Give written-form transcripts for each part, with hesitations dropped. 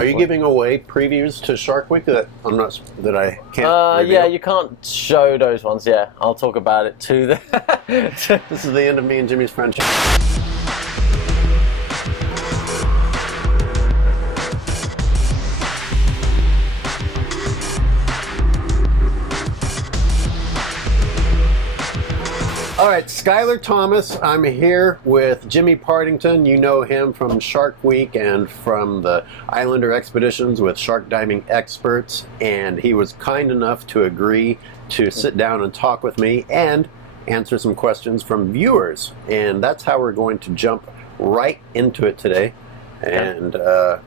Are you giving away previews to Shark Week that I can't reveal? Yeah, you can't show those ones. Yeah, I'll talk about it too. This is the end of me and Jimmy's friendship. All right, Skyler Thomas. I'm here with Jimi Partington. You know him from Shark Week and from the Islander expeditions with shark diving experts. And he was kind enough to agree to sit down and talk with me and answer some questions from viewers. And that's how we're going to jump right into it today. And I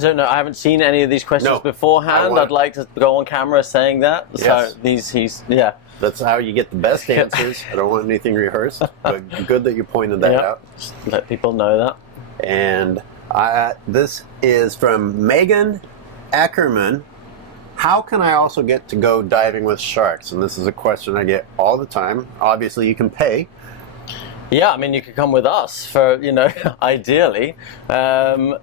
don't know. I haven't seen any of these questions beforehand. I'd like to go on camera saying that. Yes. So yeah. That's how you get the best answers. I don't want anything rehearsed, but good that you pointed that out. Just let people know that. And this is from Megan Ackerman. How can I also get to go diving with sharks? And this is a question I get all the time. Obviously, you can pay. Yeah, I mean, you could come with us for, ideally. I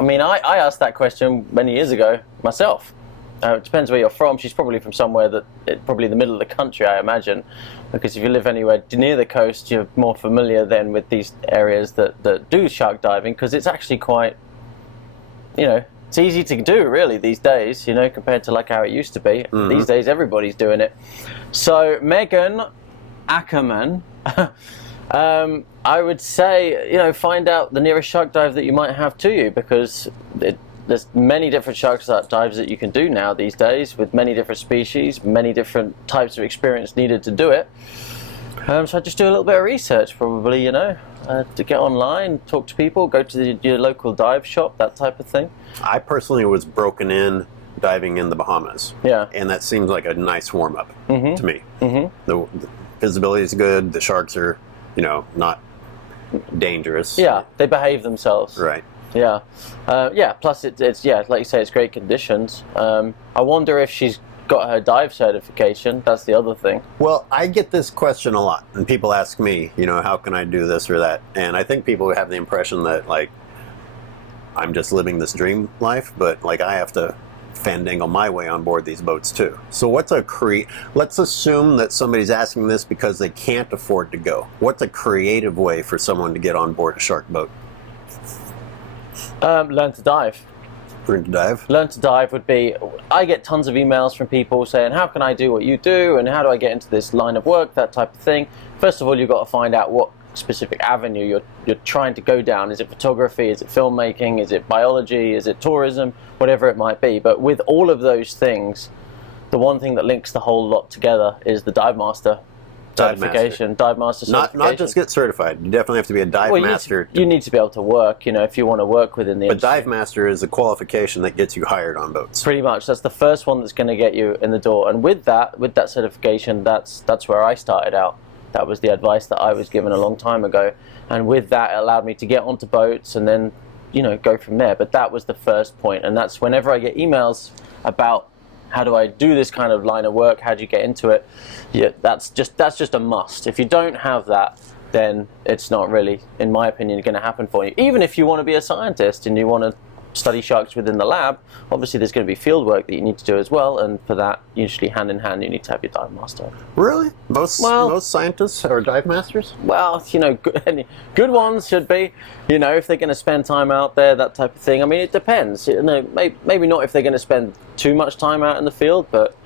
mean, I asked that question many years ago myself. It depends where you're from. She's probably from somewhere probably in the middle of the country, I imagine, because if you live anywhere near the coast, you're more familiar then with these areas that do shark diving, because it's actually quite, it's easy to do really these days, compared to like how it used to be. Mm-hmm. These days, everybody's doing it. So Megan Ackerman, I would say, find out the nearest shark dive that you might have to you, because there's many different shark dives that you can do now these days with many different species, many different types of experience needed to do it. So I just do a little bit of research probably, to get online, talk to people, go to your local dive shop, that type of thing. I personally was broken in diving in the Bahamas. Yeah. And that seems like a nice warm-up mm-hmm. to me. Mm-hmm. The visibility is good, the sharks are, not dangerous. Yeah, they behave themselves. Right. Yeah, plus it's like you say, it's great conditions. I wonder if she's got her dive certification. That's the other thing. Well, I get this question a lot, and people ask me, how can I do this or that? And I think people have the impression that, like, I'm just living this dream life, but, like, I have to fandangle my way on board these boats, too. So let's assume that somebody's asking this because they can't afford to go. What's a creative way for someone to get on board a shark boat? Learn to dive. Learn to dive? Learn to dive would be, I get tons of emails from people saying, how can I do what you do, and how do I get into this line of work, that type of thing. First of all, you've got to find out what specific avenue you're trying to go down. Is it photography? Is it filmmaking? Is it biology? Is it tourism? Whatever it might be. But with all of those things, the one thing that links the whole lot together is the dive master certification. Dive master certification. Not just get certified. You definitely have to be a dive master. You need to be able to work, if you want to work within the industry. But dive master is a qualification that gets you hired on boats. Pretty much. That's the first one that's going to get you in the door. And with that certification, that's where I started out. That was the advice that I was given a long time ago. And with that, it allowed me to get onto boats and then, go from there. But that was the first point. And that's whenever I get emails about how do I do this kind of line of work, how do you get into it, that's just a must. If you don't have that, then it's not really, in my opinion, going to happen for you. Even if you want to be a scientist and you want to study sharks within the lab, obviously there's going to be field work that you need to do as well, and for that, usually hand in hand, you need to have your dive master. Really? Most scientists are dive masters? Well, good ones should be, if they're going to spend time out there, that type of thing. I mean, it depends. Maybe not if they're going to spend too much time out in the field, but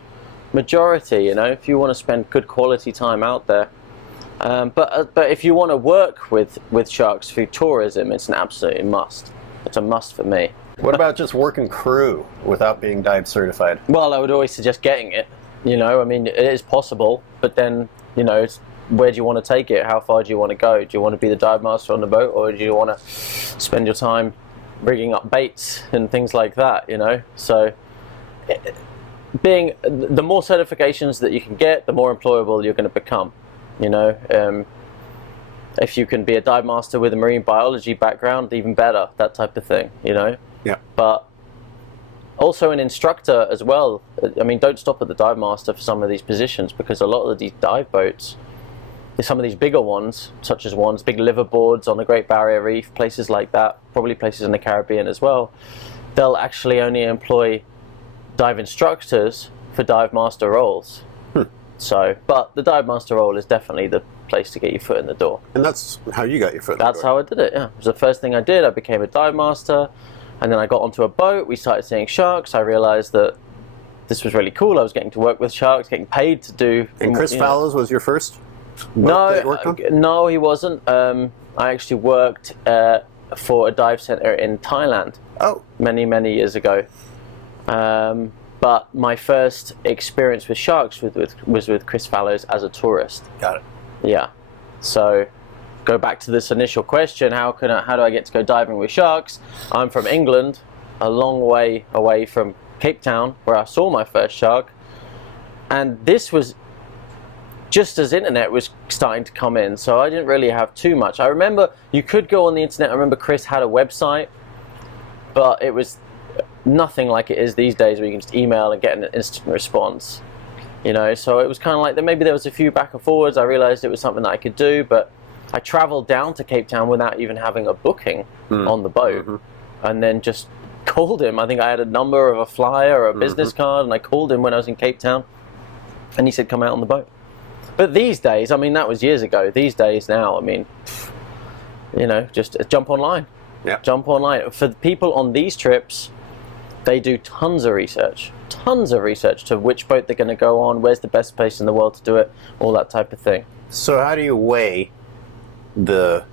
majority, if you want to spend good quality time out there. But if you want to work with sharks through tourism, it's an absolute must. It's a must for me. What about just working crew without being dive certified? Well, I would always suggest getting it. I mean, it is possible, but then, it's where do you want to take it? How far do you want to go? Do you want to be the dive master on the boat, or do you want to spend your time rigging up baits and things like that, So, the more certifications that you can get, the more employable you're going to become, If you can be a dive master with a marine biology background, even better, that type of thing, Yeah. But also an instructor as well. I mean, don't stop at the dive master for some of these positions, because a lot of these dive boats, some of these bigger ones, such as big liverboards on the Great Barrier Reef, places like that, probably places in the Caribbean as well, they'll actually only employ dive instructors for dive master roles. So, but the dive master role is definitely the place to get your foot in the door. And that's how you got your foot in the door? That's how I did it, yeah. It was the first thing I did. I became a dive master, and then I got onto a boat. We started seeing sharks. I realized that this was really cool. I was getting to work with sharks, getting paid to do... And Chris Fallows was your first boat that you worked on? No, he wasn't. I actually worked for a dive center in Thailand many, many years ago. But my first experience with sharks was with Chris Fallows as a tourist. Got it. Yeah. So, go back to this initial question: how do I get to go diving with sharks? I'm from England, a long way away from Cape Town, where I saw my first shark, and this was just as internet was starting to come in. So I didn't really have too much. I remember you could go on the internet. I remember Chris had a website, but it was nothing like it is these days, where you can just email and get an instant response, you know. So it was kind of like maybe there was a few back and forwards. I realized it was something that I could do, but I traveled down to Cape Town without even having a booking on the boat, and then just called him. I think I had a number of a flyer or a business card, and I called him when I was in Cape Town, and he said come out on the boat. But these days, I mean, that was years ago. These days now, I mean, you know, just jump online. Yeah. Jump online. For the people on these trips, they do tons of research to which boat they're going to go on, where's the best place in the world to do it, all that type of thing. So how do you weigh the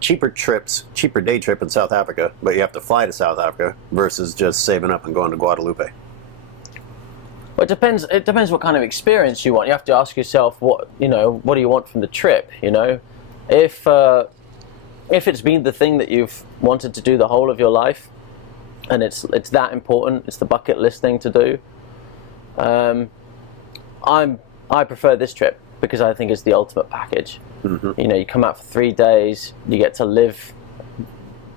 cheaper day trip in South Africa, but you have to fly to South Africa, versus just saving up and going to Guadalupe? Well, it depends what kind of experience you want. You have to ask yourself, what do you want from the trip, you know? If it's been the thing that you've wanted to do the whole of your life, and it's that important, it's the bucket list thing to do, I prefer this trip because I think it's the ultimate package. You know, you come out for 3 days, you get to live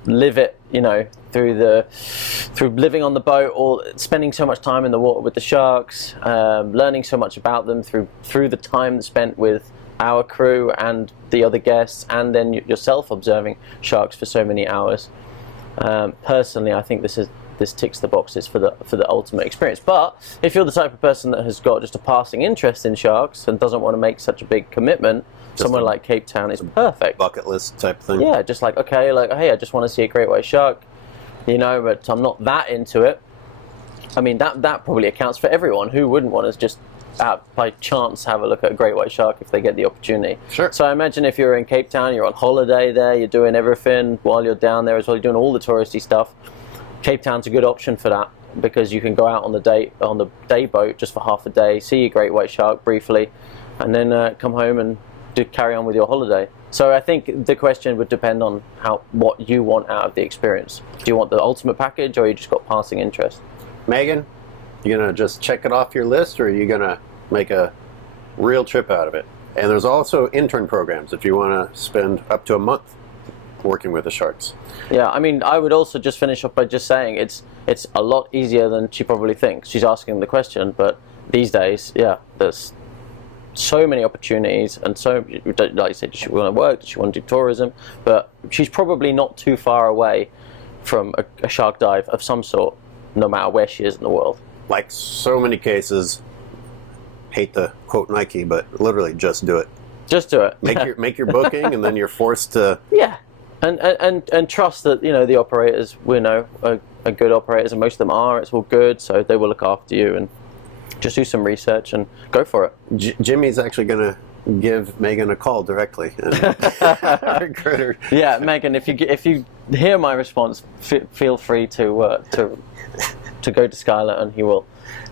it, you know, through living on the boat, or spending so much time in the water with the sharks, learning so much about them through the time spent with our crew and the other guests, and then yourself observing sharks for so many hours. Personally, I think this ticks the boxes for the ultimate experience. But if you're the type of person that has got just a passing interest in sharks and doesn't want to make such a big commitment, somewhere like Cape Town is perfect. Bucket list type thing. Yeah, just like, okay, like, hey, I just want to see a great white shark, you know, but I'm not that into it. I mean, that probably accounts for everyone. Who wouldn't want to just by chance have a look at a great white shark if they get the opportunity? Sure. So I imagine if you're in Cape Town, you're on holiday there, you're doing everything while you're down there as well, you're doing all the touristy stuff. Cape Town's a good option for that, because you can go out on the day boat just for half a day, see your great white shark briefly, and then come home and carry on with your holiday. So I think the question would depend on what you want out of the experience. Do you want the ultimate package, or you just got passing interest? Megan, you gonna just check it off your list, or are you gonna make a real trip out of it? And there's also intern programs if you want to spend up to a month working with the sharks. Yeah, I mean, I would also just finish up by just saying it's a lot easier than she probably thinks. She's asking the question, but these days, yeah, there's so many opportunities, and so, like you said, does she want to work, does she want to do tourism? But she's probably not too far away from a shark dive of some sort, no matter where she is in the world. Like so many cases, hate to quote Nike, but literally just do it. Just do it. Make your booking, and then you're forced to. Yeah, and trust that, you know, the operators, we know, are good operators, and most of them are. It's all good, so they will look after you, and just do some research and go for it. Jimmy's actually going to give Megan a call directly and recruit her. Yeah, Megan, if you hear my response, feel free to go to Skyler, and he will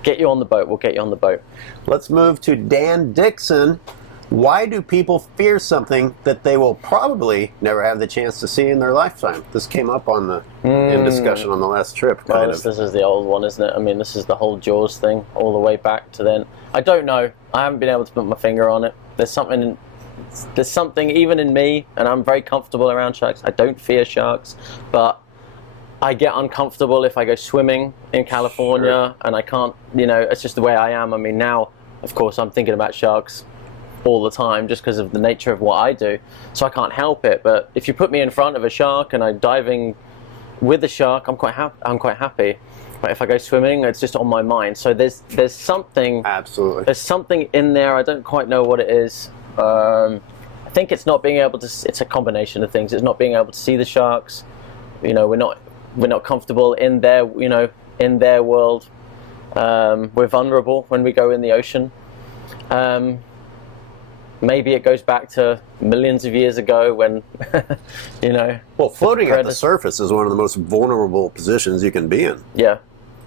get you on the boat. We'll get you on the boat. Let's move to Dan Dixon. Why do people fear something that they will probably never have the chance to see in their lifetime? This came up in discussion on the last trip. This is the old one, isn't it? I mean, this is the whole Jaws thing all the way back to then. I don't know. I haven't been able to put my finger on it. There's something even in me, and I'm very comfortable around sharks. I don't fear sharks, but I get uncomfortable if I go swimming in California, and I can't, you know, it's just the way I am. I mean, now, of course, I'm thinking about sharks all the time just because of the nature of what I do, so I can't help it. But if you put me in front of a shark and I'm diving with a shark, I'm quite happy. But if I go swimming, it's just on my mind. So there's something, absolutely, there's something in there. I don't quite know what it is. I think it's not being able to. It's a combination of things. It's not being able to see the sharks. You know, we're not comfortable in their, you know, in their world. We're vulnerable when we go in the ocean. Maybe it goes back to millions of years ago when, you know. Well, floating at the surface is one of the most vulnerable positions you can be in. Yeah,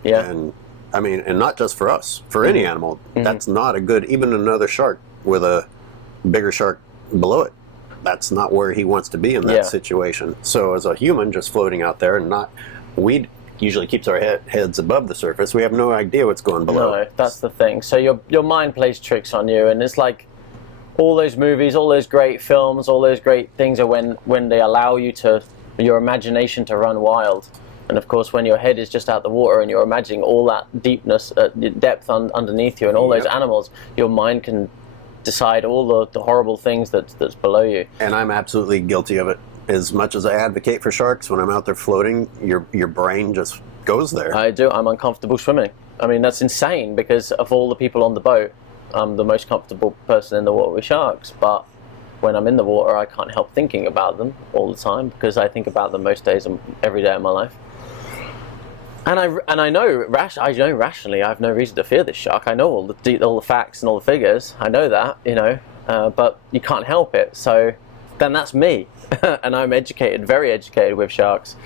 yeah. And I mean, and not just for us, for any animal, that's not a good, even another shark with a bigger shark below it, that's not where he wants to be in that situation. So as a human just floating out there and we usually keeps our heads above the surface. We have no idea what's going below. No, that's the thing. So your mind plays tricks on you, and it's like all those movies, all those great films, all those great things are when they allow you to, your imagination to run wild. And of course, when your head is just out the water and you're imagining all that depth underneath you and all those animals, your mind can decide all the horrible things that's below you. And I'm absolutely guilty of it. As much as I advocate for sharks, when I'm out there floating, your brain just goes there. I do. I'm uncomfortable swimming. I mean, that's insane because of all the people on the boat, I'm the most comfortable person in the water with sharks. But when I'm in the water, I can't help thinking about them all the time because I think about them most days and every day of my life. And I know rationally I have no reason to fear this shark. I know all the facts and all the figures. I know that, you know, but you can't help it. So then that's me, and I'm educated, very educated with sharks.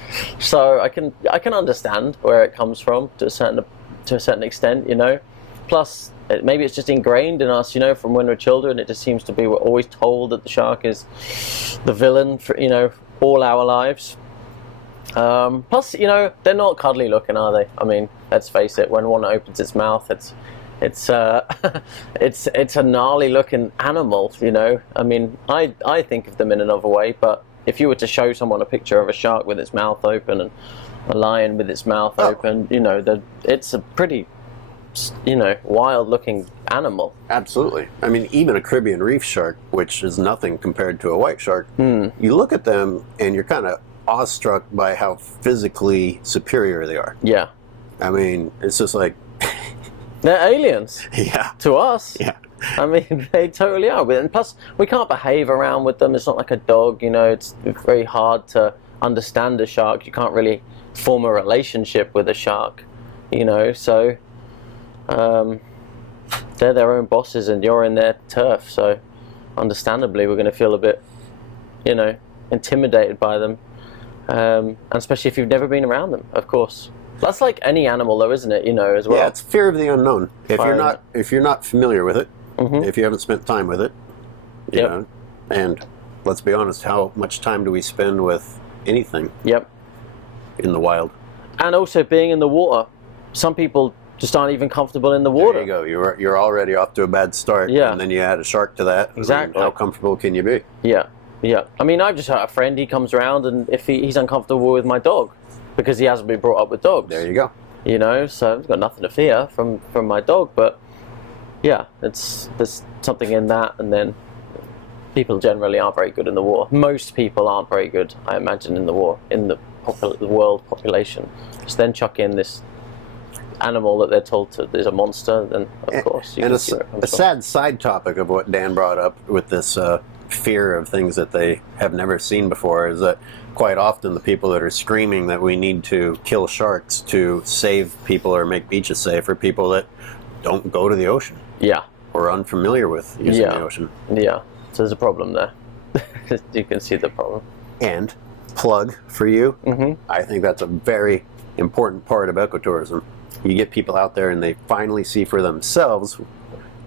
So I can understand where it comes from to a certain extent, you know. Plus, maybe it's just ingrained in us, you know, from when we're children. It just seems to be we're always told that the shark is the villain for, you know, all our lives. Plus, you know, they're not cuddly looking, are they? I mean, let's face it. When one opens its mouth, it's a gnarly looking animal, you know. I mean, I think of them in another way, but if you were to show someone a picture of a shark with its mouth open and a lion with its mouth open, you know, it's a pretty, you know, wild looking animal. Absolutely. I mean, even a Caribbean reef shark, which is nothing compared to a white shark, you look at them and you're kind of awestruck by how physically superior they are. Yeah. I mean, it's just like... They're aliens. Yeah. To us. Yeah. I mean, they totally are. And plus, we can't behave around with them. It's not like a dog, you know. It's very hard to understand a shark. You can't really form a relationship with a shark, you know. So, they're their own bosses and you're in their turf. So, understandably, we're going to feel a bit, you know, intimidated by them. And especially if you've never been around them, of course. That's like any animal, though, isn't it? You know, as well. Yeah, it's fear of the unknown. If you're not familiar with it, if you haven't spent time with it, you know, and let's be honest, how much time do we spend with anything? In the wild. And also being in the water. Some people just aren't even comfortable in the water. There you go. You're already off to a bad start. Yeah. And then you add a shark to that. Exactly. How comfortable can you be? Yeah. Yeah. I mean, I've just had a friend. He comes around, and if he's uncomfortable with my dog. Because he hasn't been brought up with dogs. There you go. You know, so I've got nothing to fear from my dog, but yeah, there's something in that, and then people generally aren't very good in the water. Most people aren't very good, I imagine, in the water, in the world population. Just then chuck in this animal that they're told is a monster, then of course you can see where it comes from. Sad side topic of what Dan brought up with this fear of things that they have never seen before is that quite often the people that are screaming that we need to kill sharks to save people or make beaches safe are people that don't go to the ocean. Yeah. Or unfamiliar with using the ocean. Yeah. So there's a problem there. You can see the problem. And plug for you, I think that's a very important part of ecotourism. You get people out there and they finally see for themselves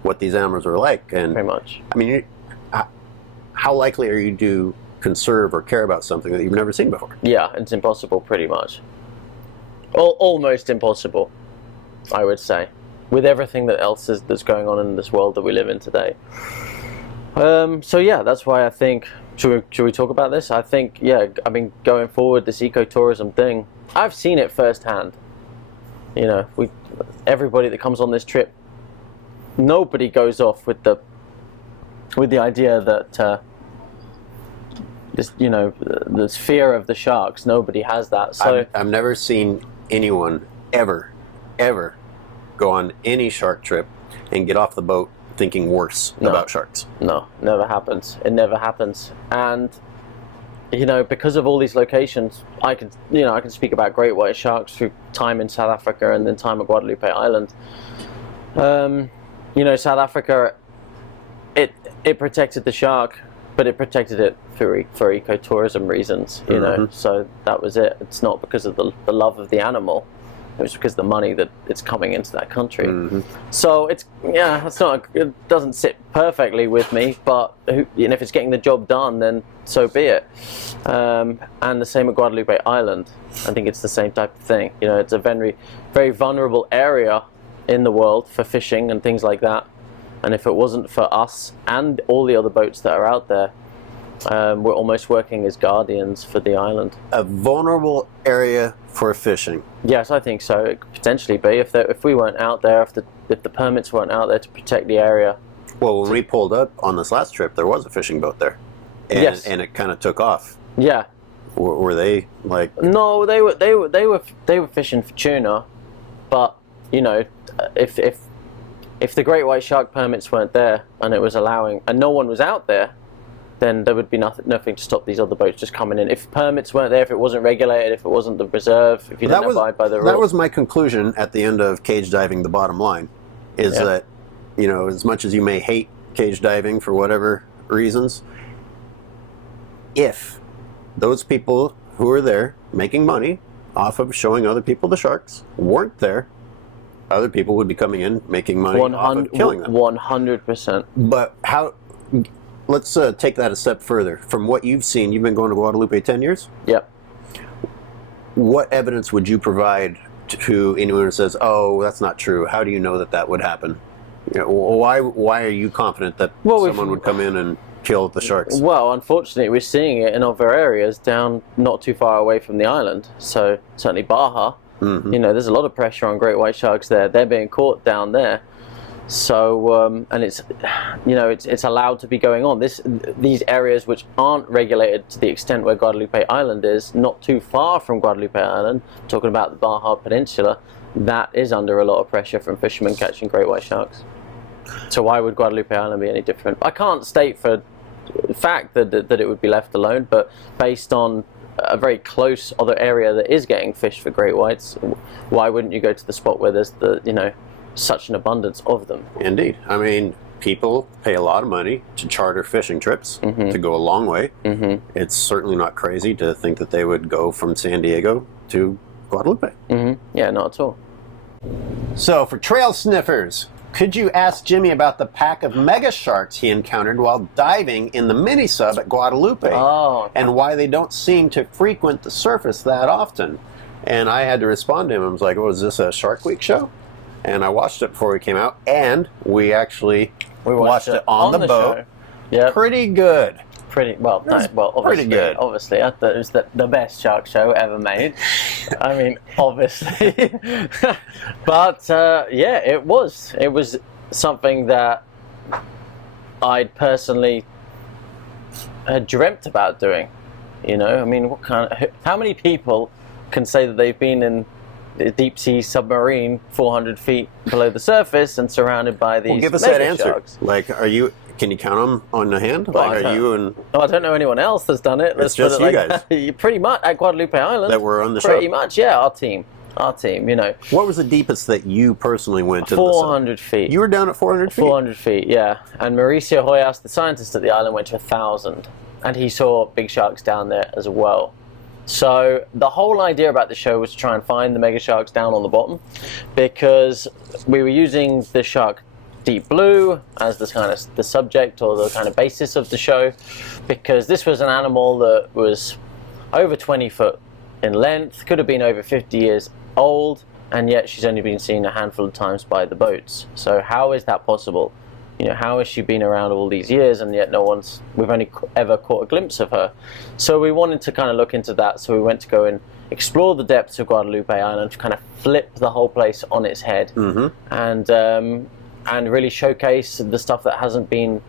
what these animals are like. And very much. I mean, how likely are you to conserve or care about something that you've never seen before? Yeah, it's impossible, pretty much. Almost impossible, I would say, with everything that's going on in this world that we live in today. So yeah, that's why I think. Should we talk about this? I think, yeah. I mean, going forward, this ecotourism thing, I've seen it firsthand. You know, everybody that comes on this trip, nobody goes off with the with the idea that this, you know, this fear of the sharks. Nobody has that. So I've never seen anyone ever go on any shark trip and get off the boat thinking worse about sharks. No, never happens. It never happens. And you know, because of all these locations, I can speak about great white sharks through time in South Africa and then time at Guadalupe Island. You know, South Africa, it protected the shark, but it protected it for ecotourism reasons. You know, so that was it. It's not because of the love of the animal. It was because of the money that it's coming into that country. So it's it doesn't sit perfectly with me, but you know, if it's getting the job done, then so be it. And the same at Guadalupe Island. I think it's the same type of thing. You know, it's a very, very vulnerable area in the world for fishing and things like that. And if it wasn't for us and all the other boats that are out there, we're almost working as guardians for the island. A vulnerable area for fishing. Yes, I think so. It could potentially be if we weren't out there, if the permits weren't out there to protect the area. Well, when we pulled up on this last trip, there was a fishing boat there, and it kind of took off. Yeah. Were they like? No, they were fishing for tuna, but you know, if the great white shark permits weren't there and it was allowing, and no one was out there, then there would be nothing to stop these other boats just coming in. If permits weren't there, if it wasn't regulated, if it wasn't the reserve, if you didn't abide by the rules. That was my conclusion at the end of cage diving. The bottom line is that, you know, as much as you may hate cage diving for whatever reasons, if those people who are there making money off of showing other people the sharks weren't there, other people would be coming in making money off of killing them. 100%. But how... Let's take that a step further. From what you've seen, you've been going to Guadalupe 10 years? Yep. What evidence would you provide to anyone who says, oh, that's not true? How do you know that that would happen? You know, why are you confident that someone would come in and kill the sharks? Well, unfortunately, we're seeing it in other areas down not too far away from the island. So certainly Baja, you know, there's a lot of pressure on great white sharks there. They're being caught down there. So and it's, you know, it's allowed to be going on. These areas which aren't regulated to the extent where Guadalupe Island is, not too far from Guadalupe Island, talking about the Baja Peninsula, that is under a lot of pressure from fishermen catching great white sharks. So why would Guadalupe Island be any different? I can't state for fact that it would be left alone, but based on a very close other area that is getting fished for great whites, why wouldn't you go to the spot where there's such an abundance of them? Indeed. I mean, people pay a lot of money to charter fishing trips to go a long way. It's certainly not crazy to think that they would go from San Diego to Guadalupe. Yeah, not at all. So, for trail sniffers, could you ask Jimmy about the pack of mega sharks he encountered while diving in the mini sub at Guadalupe, and why they don't seem to frequent the surface that often? And I had to respond to him. I was like, "Oh, is this a Shark Week show?" And I watched it before we came out, and we actually watched it on the boat. Yeah, pretty good. Obviously, pretty good. Obviously, I thought it was the best shark show ever made. I mean, obviously, but yeah, it was. It was something that I'd personally had dreamt about doing. You know, I mean, how many people can say that they've been in a deep sea submarine 400 feet below the surface and surrounded by these give us mega that answer. Sharks? Like, can you count them on the hand? Well, like, are you and... Oh, I don't know anyone else that's done it. It's just you guys. Pretty much at Guadalupe Island. That were on the show? Pretty much, yeah, our team, you know. What was the deepest that you personally went to? 400 feet. You were down at 400 feet? 400 feet, yeah. And Mauricio Hoyas, the scientist at the island, went to 1,000. And he saw big sharks down there as well. So the whole idea about the show was to try and find the mega sharks down on the bottom, because we were using the shark deep blue as the kind of the subject or the kind of basis of the show, because this was an animal that was over 20 foot in length, could have been over 50 years old, and yet she's only been seen a handful of times by the boats. So how is that possible? You know, how has she been around all these years and yet we've only ever caught a glimpse of her? So we wanted to kind of look into that. So we went to go and explore the depths of Guadalupe Island, to kind of flip the whole place on its head, and really showcase the stuff that hasn't been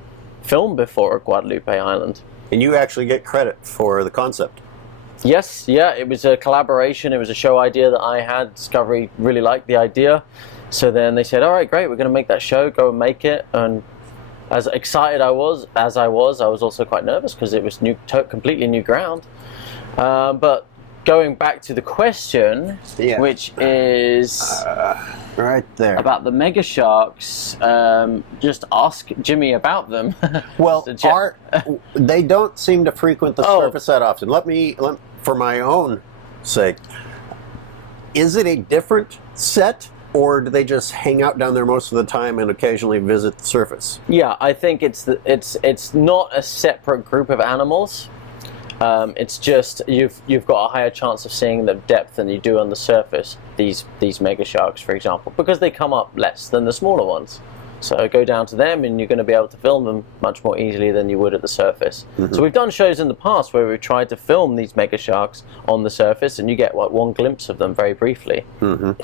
filmed before at Guadalupe Island. And you actually get credit for the concept. Yes, yeah, it was a collaboration. It was a show idea that I had. Discovery really liked the idea. So then they said, all right, great, we're going to make that show, go and make it. And as excited I was, I was also quite nervous because it was completely new ground. But going back to the question, which is right there about the mega sharks, just ask Jimmy about them. Well, they don't seem to frequent the surface that often. Let me, for my own sake, is it a different set, or do they just hang out down there most of the time and occasionally visit the surface? Yeah, I think it's not a separate group of animals. It's just you've got a higher chance of seeing the depth than you do on the surface. These mega sharks, for example, because they come up less than the smaller ones. So go down to them, and you're going to be able to film them much more easily than you would at the surface. So we've done shows in the past where we've tried to film these mega sharks on the surface, and you get one glimpse of them very briefly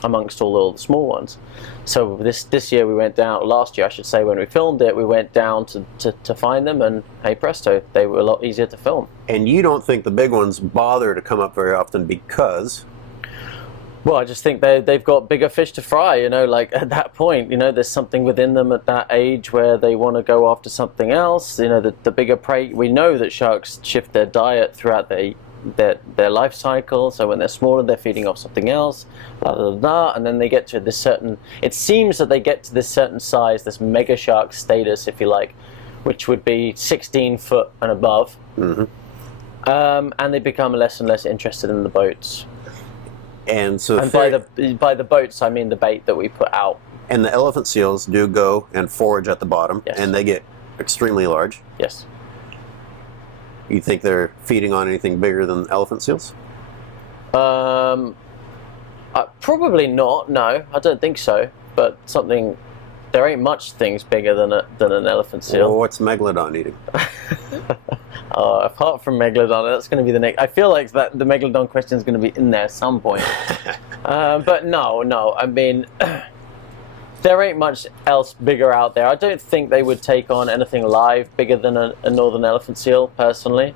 amongst all the small ones. So this year we went down, last year I should say, when we filmed it, we went down to find them, and hey presto, they were a lot easier to film. And you don't think the big ones bother to come up very often because? Well, I just think they've got bigger fish to fry, like at that point, there's something within them at that age where they want to go after something else, the bigger prey. We know that sharks shift their diet throughout their life cycle, so when they're smaller, they're feeding off something else, blah, blah, blah, and then they get to this certain, it seems that they get to this certain size, this mega shark status, if you like, which would be 16 foot and above, and they become less and less interested in the boats. And so, by the boats, I mean the bait that we put out. And the elephant seals do go and forage at the bottom, yes. And they get extremely large. Yes. You think they're feeding on anything bigger than elephant seals? Probably not. No, I don't think so. But there ain't much things bigger than an elephant seal. Well, what's Megalodon eating? Apart from Megalodon, that's going to be the next. I feel like the Megalodon question is going to be in there at some point. But no. I mean, there ain't much else bigger out there. I don't think they would take on anything live bigger than a northern elephant seal, personally.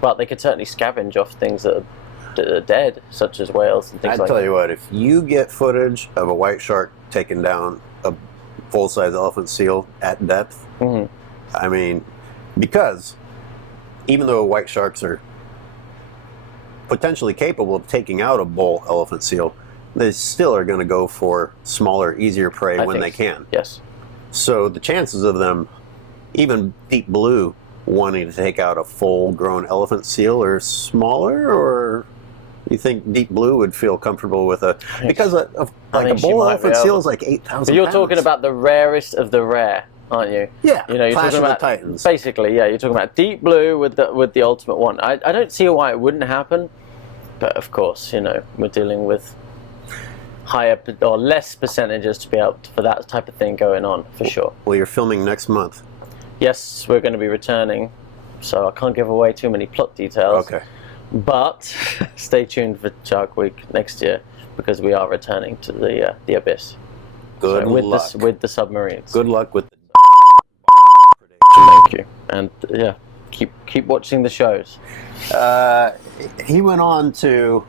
But they could certainly scavenge off things that are dead, such as whales and things like that. I tell you what, if you get footage of a white shark taking down a full-size elephant seal at depth, I mean, because even though white sharks are potentially capable of taking out a bull elephant seal, they still are going to go for smaller, easier prey when they can. Yes. So the chances of them, even deep blue, wanting to take out a full-grown elephant seal are smaller, or you think deep blue would feel comfortable with because a bull elephant seal is like 8,000 But you're talking about the rarest of the rare, aren't you? Yeah, you're Clash talking of about the Titans. Basically, yeah, you're talking about deep blue with the ultimate one. I don't see why it wouldn't happen, but of course, we're dealing with higher or less percentages to be able for that type of thing going on, for sure. Well, you're filming next month. Yes, we're going to be returning, so I can't give away too many plot details. Okay. But stay tuned for Shark Week next year, because we are returning to the abyss. Good luck with the submarines. Good luck with the Thank you, and yeah, keep watching the shows. He went on to.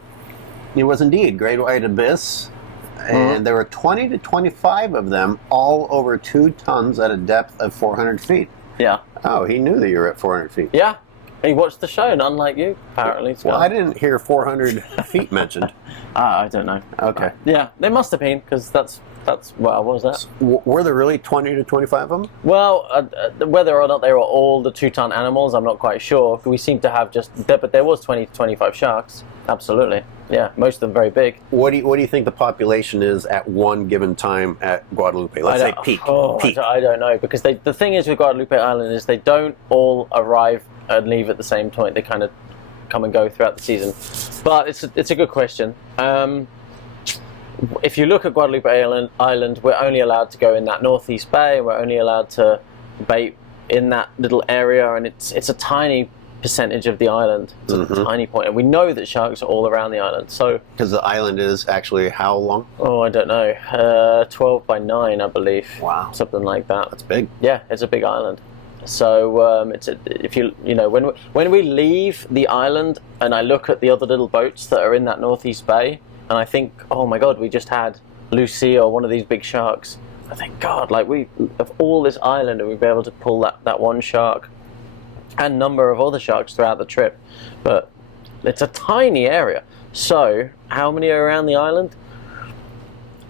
It was indeed Great White Abyss, and there were 20 to 25 of them, all over 2 tons at a depth of 400 feet. Yeah. Oh, he knew that you were at 400 feet. Yeah. He watched the show, and unlike you, apparently. Well, I didn't hear 400 feet mentioned. I don't know. Okay. Yeah, they must have been, because that's what was that? Were there really 20 to 25 of them? Well, whether or not they were all the 2-ton animals, I'm not quite sure. We seem to have but there was 20 to 25 sharks. Absolutely. Yeah, most of them very big. What do you think the population is at one given time at Guadalupe? Let's say peak. Peak. I don't know, because the thing is with Guadalupe Island is they don't all arrive and leave at the same point. They kind of come and go throughout the season. But it's a good question. If you look at Guadalupe Island, we're only allowed to go in that northeast bay. We're only allowed to bait in that little area, and it's a tiny percentage of the island. It's a tiny point, and we know that sharks are all around the island. So because the island is actually how long? Oh, I don't know. 12 by 9, I believe. Wow, something like that. That's big. Yeah, it's a big island. So if you know when we leave the island and I look at the other little boats that are in that northeast bay, and I think, oh my God, we just had Lucy or one of these big sharks. I think, God, like we of all this island, and we'd be able to pull that one shark and number of other sharks throughout the trip, but it's a tiny area. So how many are around the island?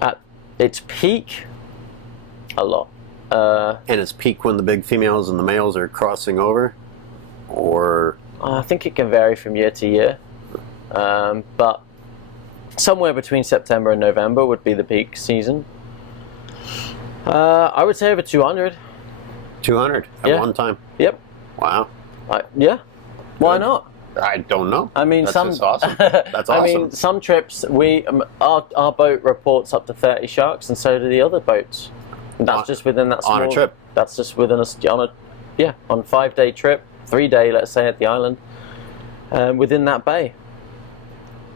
At its peak, a lot. And it's peak when the big females and the males are crossing over, or I think it can vary from year to year, but somewhere between September and November would be the peak season. I would say over 200. 200 at one time. Yep. Wow. Yeah. Why not? I don't know. I mean, that's just awesome. That's awesome. I mean, some trips our boat reports up to 30 sharks, and so do the other boats. And that's just within that small, on a trip. That's just within on a 5-day trip, 3-day, let's say, at the island, within that bay.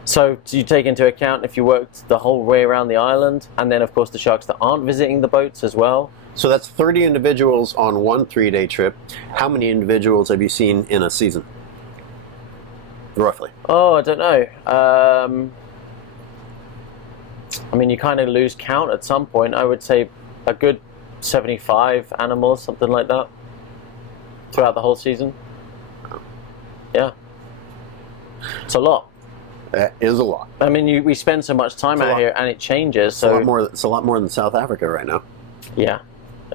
So do you take into account if you worked the whole way around the island, and then of course the sharks that aren't visiting the boats as well. So that's 30 individuals on one 3-day trip. How many individuals have you seen in a season? Roughly. Oh, I don't know. I mean, you kind of lose count at some point. I would say a good 75 animals, something like that, throughout the whole season. Yeah. It's a lot. That is a lot. I mean, we spend so much time out here, and it changes. So it's a lot more than South Africa right now. Yeah,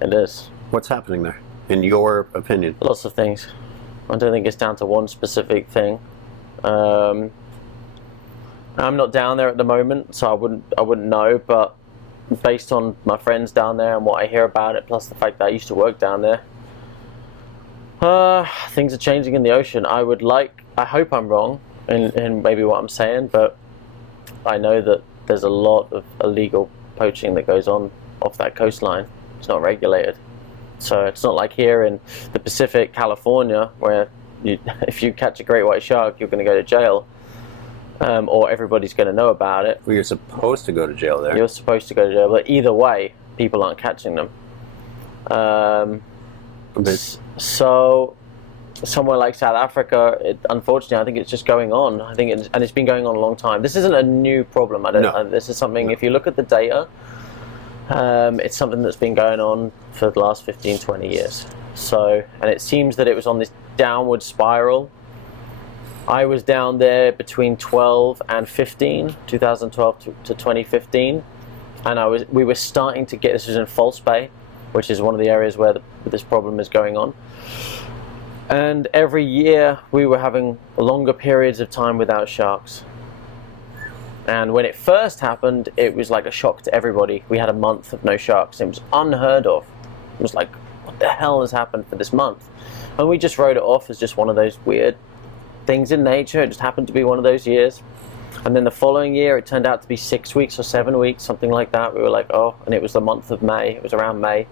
it is. What's happening there, in your opinion? Lots of things. I don't think it's down to one specific thing. I'm not down there at the moment, so I wouldn't know. But based on my friends down there and what I hear about it, plus the fact that I used to work down there, things are changing in the ocean. I hope I'm wrong in maybe what I'm saying, but I know that there's a lot of illegal poaching that goes on off that coastline. It's not regulated. So it's not like here in the Pacific, California, where if you catch a great white shark, you're going to go to jail, or everybody's going to know about it. Well, you're supposed to go to jail there. You're supposed to go to jail, but either way, people aren't catching them. So somewhere like South Africa, unfortunately, I think it's just going on. And it's been going on a long time. This isn't a new problem. This is something. If you look at the data, it's something that's been going on for the last 15, 20 years. So, and it seems that it was on this downward spiral. I was down there between 2012 to 2015, and we were starting to get. This was in False Bay, which is one of the areas where this problem is going on. And every year we were having longer periods of time without sharks. And when it first happened, it was like a shock to everybody. We had a month of no sharks. It was unheard of. It was like, what the hell has happened for this month? And we just wrote it off as just one of those weird things in nature. It just happened to be one of those years. And then the following year, it turned out to be 6 weeks or 7 weeks, something like that. We were like, oh, and it was the month of May. It was around May.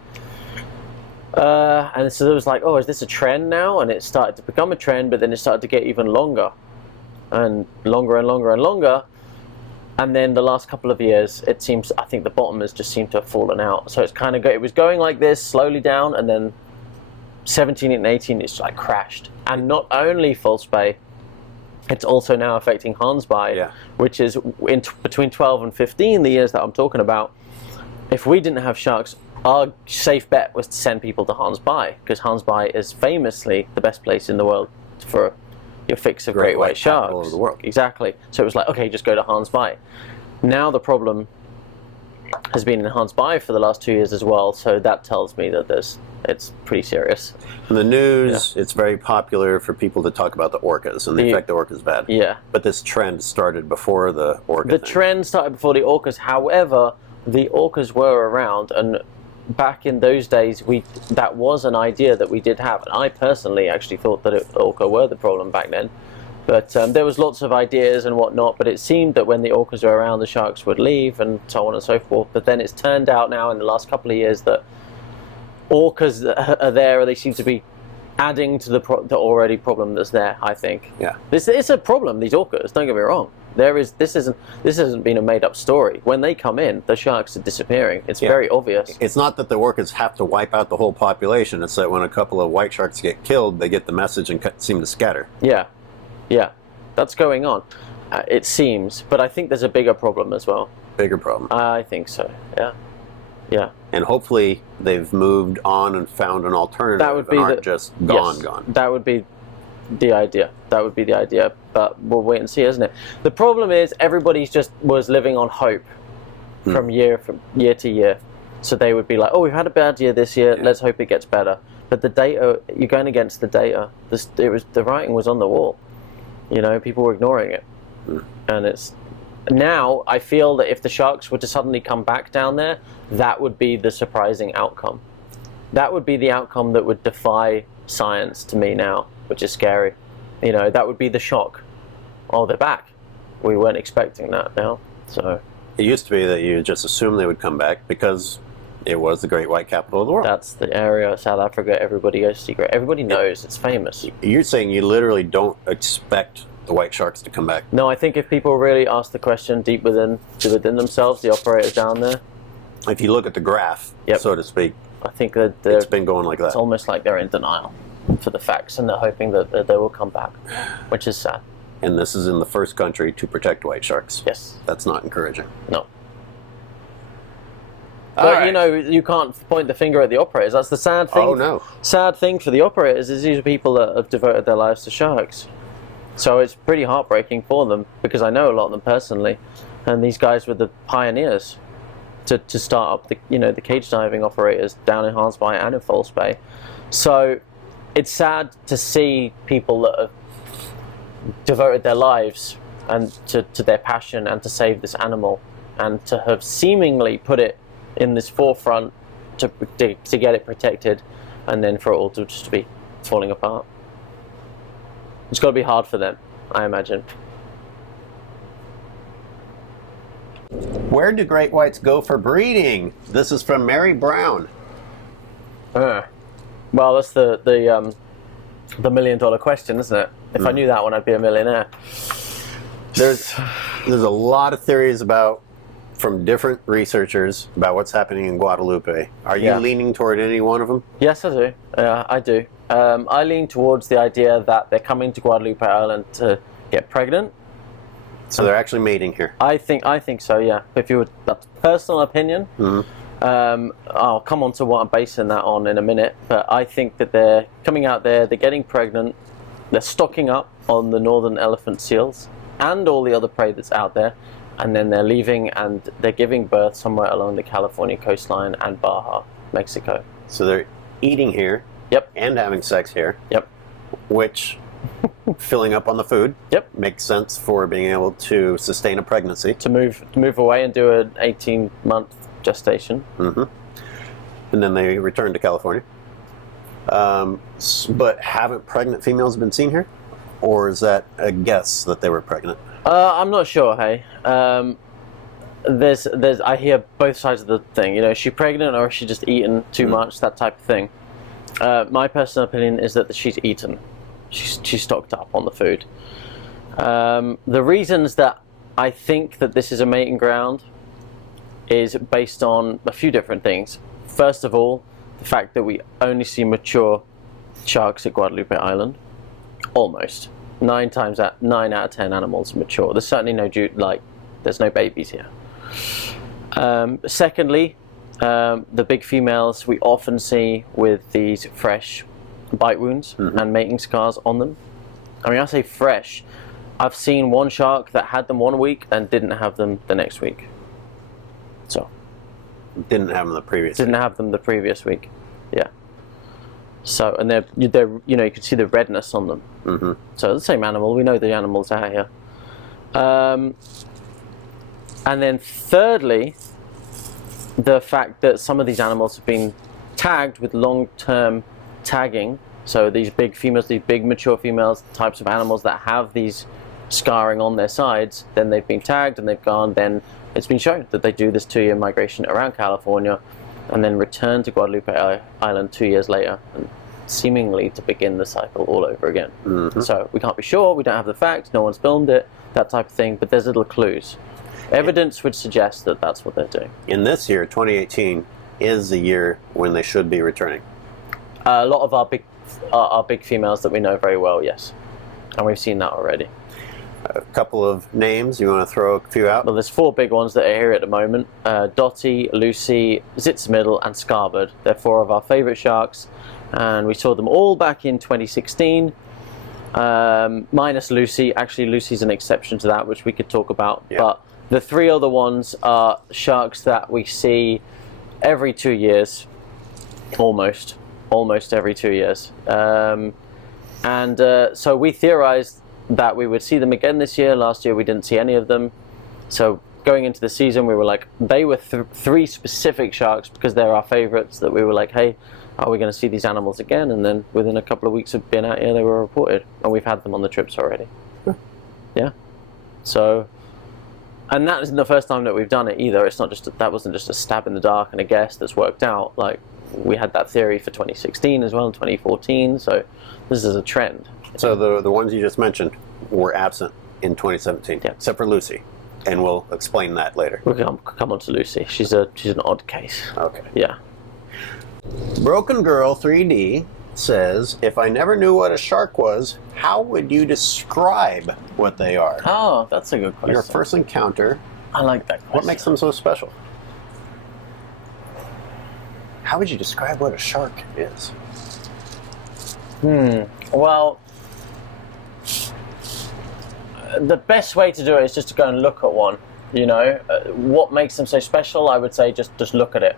And so it was like, oh, is this a trend now? And it started to become a trend, but then it started to get even longer and longer and longer and longer. And then the last couple of years, I think the bottom has just seemed to have fallen out. So it's kind of, it was going like this, slowly down, and then 17 and 18, it's like crashed. And not only False Bay, it's also now affecting Hans Bay, which is between 12 and 15, the years that I'm talking about. If we didn't have sharks, our safe bet was to send people to Hans Bay, because Hans Bay is famously the best place in the world for your fix of great white sharks. All over the world. Exactly. So it was like, okay, just go to Hans Bay. Now the problem has been in Hans Bay for the last 2 years as well, so that tells me that it's pretty serious. In the news, it's very popular for people to talk about the orcas and the effect the orcas had. Yeah. But this trend started before the orca The trend started before the orcas. However, the orcas were around, and back in those days, that was an idea that we did have. And I personally actually thought that orca were the problem back then. But there was lots of ideas and whatnot, but it seemed that when the orcas were around, the sharks would leave and so on and so forth. But then it's turned out now in the last couple of years that orcas are there, they seem to be adding to the already problem that's there, I think. Yeah. It's a problem, these orcas, don't get me wrong. This hasn't been a made up story. When they come in, the sharks are disappearing. It's very obvious. It's not that the workers have to wipe out the whole population. It's that when a couple of white sharks get killed, they get the message and seem to scatter. Yeah, that's going on. It seems, but I think there's a bigger problem as well. Bigger problem. I think so. Yeah. And hopefully they've moved on and found an alternative. That would be and aren't just gone. That would be the idea. But we'll wait and see, isn't it? The problem is everybody was living on hope from year to year. So they would be like, oh, we've had a bad year this year. Let's hope it gets better. But the data, you're going against the data. The writing was on the wall. People were ignoring it. And it's now I feel that if the sharks were to suddenly come back down there, that would be the surprising outcome. That would be the outcome that would defy science to me now, which is scary. That would be the shock. Oh, they're back. We weren't expecting that now. So it used to be that you just assumed they would come back because it was the great white capital of the world. That's the area, South Africa. Everybody goes to see great. Everybody knows it's famous. You're saying you literally don't expect the white sharks to come back? No, I think if people really ask the question deep within themselves, the operators down there. If you look at the graph, so to speak, I think that it's been going like that. It's almost like they're in denial for the facts, and they're hoping that they will come back, which is sad. And this is in the first country to protect white sharks. Yes. That's not encouraging. No. But you can't point the finger at the operators. That's the sad thing. Oh no. Sad thing for the operators is these are people that have devoted their lives to sharks. So it's pretty heartbreaking for them because I know a lot of them personally, and these guys were the pioneers to start up the cage diving operators down in Hans Bay and in False Bay. So it's sad to see people that have devoted their lives and to their passion and to save this animal and to have seemingly put it in this forefront to get it protected, and then for it all to just be falling apart. It's got to be hard for them, I imagine. Where do great whites go for breeding? This is from Mary Brown. Well, that's the $1 million question, isn't it? If I knew that one, I'd be a millionaire. There's a lot of theories from different researchers about what's happening in Guadalupe. Are you leaning toward any one of them? Yes, I do. I do. I lean towards the idea that they're coming to Guadalupe Island to get pregnant. So they're actually mating here. I think so. Yeah. That's personal opinion. I'll come on to what I'm basing that on in a minute. But I think that they're coming out there. They're getting pregnant. They're stocking up on the northern elephant seals and all the other prey that's out there, and then they're leaving and they're giving birth somewhere along the California coastline and Baja, Mexico. So they're eating here. Yep. And having sex here. Yep. Which, filling up on the food. Yep. Makes sense for being able to sustain a pregnancy. To move away and do an 18-month gestation. And then they return to California. But haven't pregnant females been seen here? Or is that a guess that they were pregnant? I'm not sure, hey. I hear both sides of the thing. Is she pregnant or is she just eaten too much, that type of thing. My personal opinion is that she's eaten. She's stocked up on the food. The reasons that I think that this is a mating ground is based on a few different things. First of all, the fact that we only see mature sharks at Guadalupe Island. Almost. 9 out of 10 animals are mature. There's certainly there's no babies here. Secondly, the big females we often see with these fresh bite wounds and mating scars on them. I mean, I say fresh. I've seen one shark that had them 1 week and didn't have them the next week. So. Didn't have them the previous week. Yeah. So, and they're you can see the redness on them. So the same animal. We know the animals out here. And then thirdly, the fact that some of these animals have been tagged with long-term tagging. So these big females, these big mature females, types of animals that have these scarring on their sides, then they've been tagged and they've gone. Then it's been shown that they do this 2-year migration around California and then return to Guadalupe Island 2 years later and seemingly to begin the cycle all over again. So we can't be sure, we don't have the facts, no one's filmed it, that type of thing, but there's little clues. Evidence would suggest that that's what they're doing. In this year, 2018, is the year when they should be returning. A lot of our big females that we know very well, yes. And we've seen that already. A couple of names, you want to throw a few out? Well, there's 4 big ones that are here at the moment. Dottie, Lucy, Zitzmiddle, and Scarbird. They're 4 of our favourite sharks, and we saw them all back in 2016. Minus Lucy. Actually, Lucy's an exception to that, which we could talk about. Yeah. But the 3 other ones are sharks that we see every 2 years, almost every 2 years. So we theorized that we would see them again this year. Last year we didn't see any of them. So going into the season, we were like, they were 3 specific sharks because they're our favorites, that we were like, hey, are we going to see these animals again? And then within a couple of weeks of being out here, they were reported, and we've had them on the trips already. Yeah. So, and that isn't the first time that we've done it either. It's not just that wasn't just a stab in the dark and a guess that's worked out. Like, we had that theory for 2016 as well, and 2014. So this is a trend. So the ones you just mentioned were absent in 2017, except for Lucy, and we'll explain that later. We'll come on to Lucy. She's an odd case. Okay. Yeah. Broken Girl 3D says, if I never knew what a shark was, how would you describe what they are? Oh, that's a good question. Your first encounter. I like that question. What makes them so special? How would you describe what a shark is? Well, the best way to do it is just to go and look at one. You know, what makes them so special? I would say just look at it.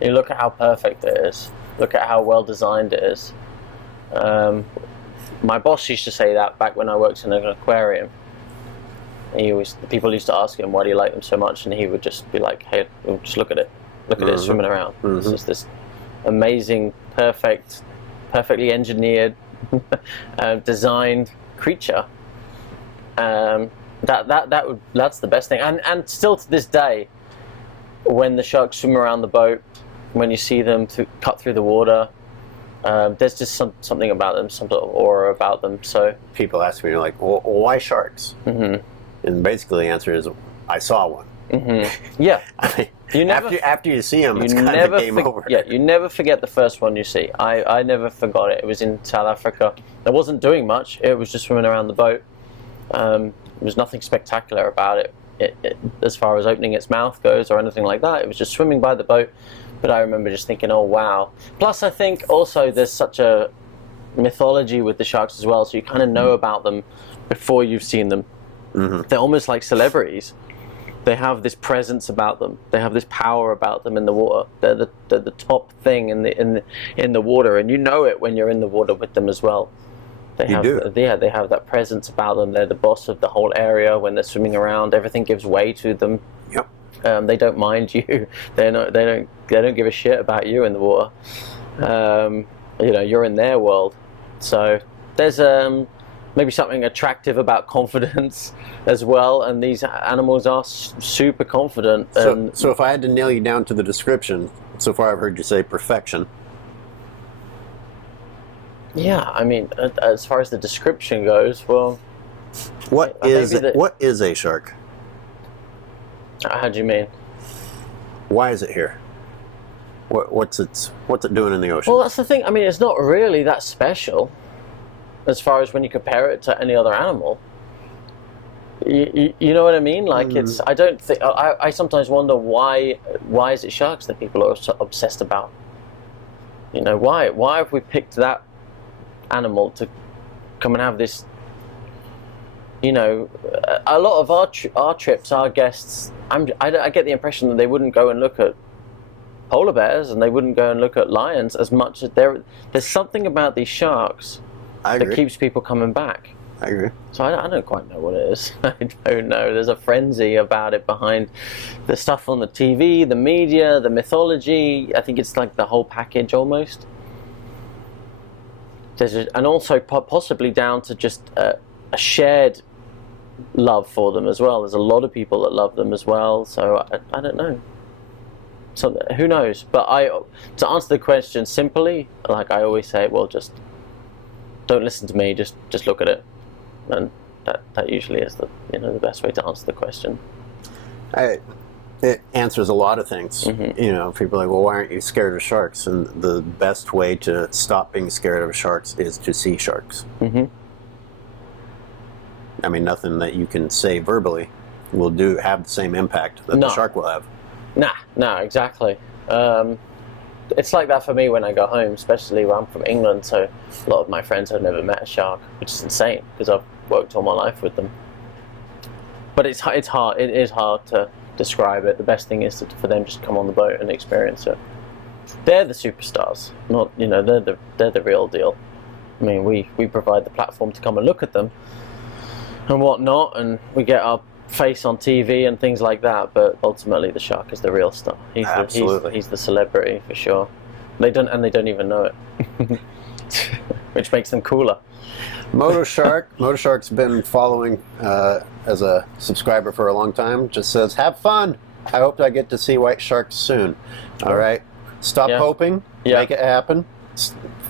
You look at how perfect it is. Look at how well designed it is. My boss used to say that back when I worked in an aquarium. People used to ask him, why do you like them so much? And he would just be like, hey, just look at it. Look at it swimming around. It's just this amazing, perfectly engineered, designed creature. That's the best thing. And still to this day, when the sharks swim around the boat, when you see them cut through the water, there's just something about them, some sort of aura about them. So people ask me, like, well, why sharks? And basically the answer is, I saw one. Yeah. I mean, after you see them, it's kind of game over. Yeah, you never forget the first one you see. I never forgot it. It was in South Africa. It wasn't doing much. It was just swimming around the boat. There was nothing spectacular about it, as far as opening its mouth goes or anything like that. It was just swimming by the boat. But I remember just thinking, oh, wow. Plus, I think also there's such a mythology with the sharks as well, so you kind of know about them before you've seen them. They're almost like celebrities. They have this presence about them. They have this power about them in the water. They're the top thing in the water, and you know it when you're in the water with them as well. They have that presence about them. They're the boss of the whole area. When they're swimming around, everything gives way to them. Yep. They don't mind you. They don't give a shit about you in the water. You know, you're in their world. So there's maybe something attractive about confidence as well. And these animals are super confident. So if I had to nail you down to the description, so far I've heard you say perfection. Yeah, I mean, as far as the description goes, well, what is a shark? How do you mean? Why is it here? What's it doing in the ocean? Well, that's the thing. I mean, it's not really that special as far as when you compare it to any other animal. You know what I mean? Like, it's. I don't think. I sometimes wonder why is it sharks that people are so obsessed about? You know, why have we picked that animal to come and have this? You know, a lot of our trips, our guests, I get the impression that they wouldn't go and look at polar bears and they wouldn't go and look at lions as much as there's something about these sharks that keeps people coming back. I agree. So I don't quite know what it is. I don't know. There's a frenzy about it behind the stuff on the TV, the media, the mythology. I think it's like the whole package almost. And also possibly down to just a shared love for them as well. There's a lot of people that love them as well. So I don't know. So who knows? But to answer the question simply, like I always say, well, just don't listen to me. Just look at it, and that usually is the best way to answer the question. It answers a lot of things. Mm-hmm. People are like, well, why aren't you scared of sharks? And the best way to stop being scared of sharks is to see sharks. Mm-hmm. I mean, nothing that you can say verbally will have the same impact that the shark will have. Nah, exactly. It's like that for me when I go home, especially when I'm from England, so a lot of my friends have never met a shark, which is insane because I've worked all my life with them. But it's hard. It is hard to describe it. The best thing is for them just to come on the boat and experience it. They're the superstars, not they're the real deal. I mean, we provide the platform to come and look at them and whatnot, and we get our face on TV and things like that. But ultimately, the shark is the real star. He's the celebrity for sure. They don't even know it, which makes them cooler. Motoshark's been following as a subscriber for a long time. Just says, have fun. I hope I get to see white sharks soon. All right, stop hoping. Make it happen.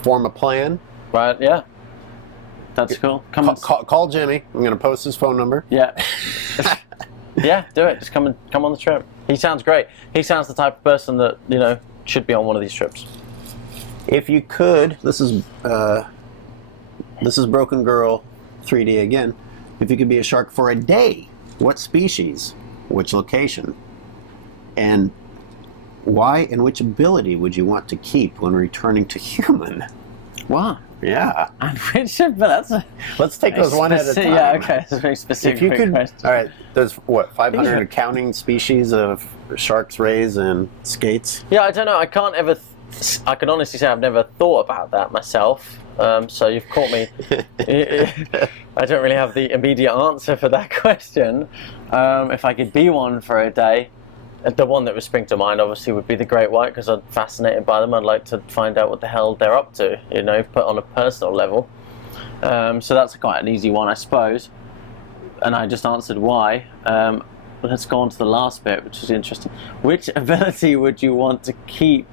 Form a plan. Right? Yeah. That's cool. Call Jimmy. I'm going to post his phone number. Yeah. Yeah, do it. Just come on the trip. He sounds great. He sounds the type of person that should be on one of these trips. If you could, this is Broken Girl 3D again. If you could be a shark for a day, what species, which location, and why and which ability would you want to keep when returning to human? Wow. Yeah. And which, but that's let's take those one at a time. Yeah, okay. That's a very specific if you could, question. All right, there's 500 accounting species of sharks, rays, and skates? Yeah, I don't know. I can honestly say I've never thought about that myself. So you've caught me. I don't really have the immediate answer for that question. If I could be one for a day, the one that would spring to mind obviously would be the great white, because I'm fascinated by them. I'd like to find out what the hell they're up to, put on a personal level. So that's quite an easy one, I suppose. And I just answered why. Let's go on to the last bit, which is interesting. Which ability would you want to keep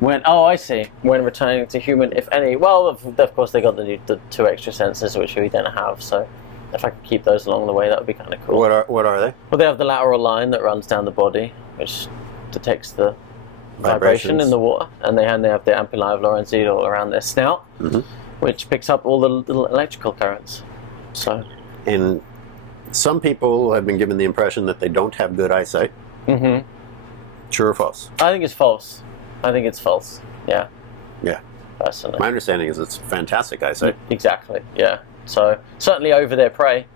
when returning to human, if any? Well, of course they got the 2 extra senses, which we don't have, so if I could keep those along the way, that would be kind of cool. What are they? Well, they have the lateral line that runs down the body, which detects the vibration in the water, and they have the ampullae of Lorenzino around their snout, which picks up all the little electrical currents. So, and some people have been given the impression that they don't have good eyesight. Mm-hmm. True or false? I think it's false. Yeah. Yeah. Personally, my understanding is it's fantastic eyesight. Exactly. Yeah. So certainly over their prey.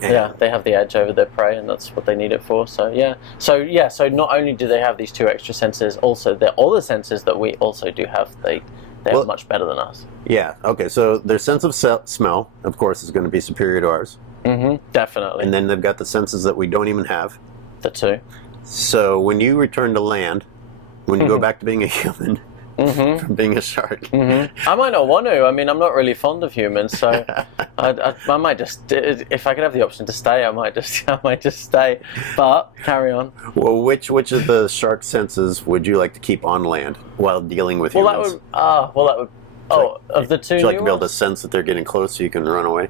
Yeah, they have the edge over their prey, and that's what they need it for. So yeah. So not only do they have these 2 extra senses, also their other senses that we also do have, they're much better than us. Yeah. Okay. So their sense of smell, of course, is going to be superior to ours. Mm-hmm. Definitely. And then they've got the senses that we don't even have. The 2. So when you return to land, when you go back to being a human, from being a shark, I might not want to. I mean, I'm not really fond of humans, so I might just, if I could have the option to stay, I might just stay. But carry on. Well, which of the shark senses would you like to keep on land while dealing with humans? That would. Of the 2 would you like to be able ones? to sense that they're getting close so you can run away?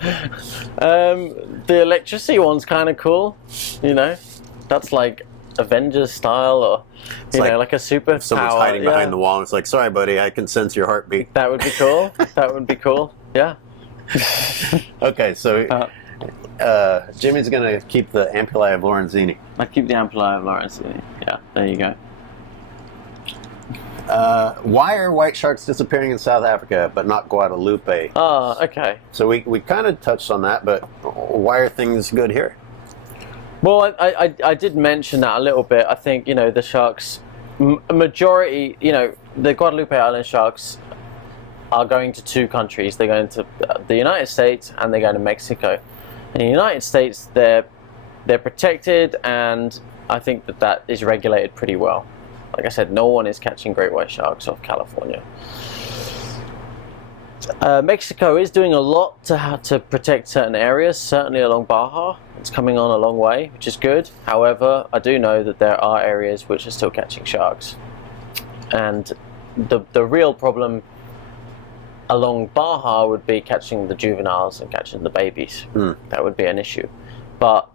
The electricity one's kind of cool. That's like Avengers style, or like a super someone's hiding behind the wall and it's like, sorry buddy, I can sense your heartbeat. That would be cool. Yeah. Okay, so Jimmy's gonna keep the ampullae of Lorenzini. I'd keep the ampullae of Lorenzini. Yeah, there you go. Why are white sharks disappearing in South Africa but not Guadalupe? Oh, okay. So we kind of touched on that, but why are things good here? Well, I did mention that a little bit. I think, the sharks, majority, the Guadalupe Island sharks are going to 2 countries. They're going to the United States and they're going to Mexico. In the United States, they're protected, and I think that is regulated pretty well. Like I said, no one is catching great white sharks off California. Mexico is doing a lot to protect certain areas, certainly along Baja. It's coming on a long way, which is good. However, I do know that there are areas which are still catching sharks. And the real problem along Baja would be catching the juveniles and catching the babies. That would be an issue. But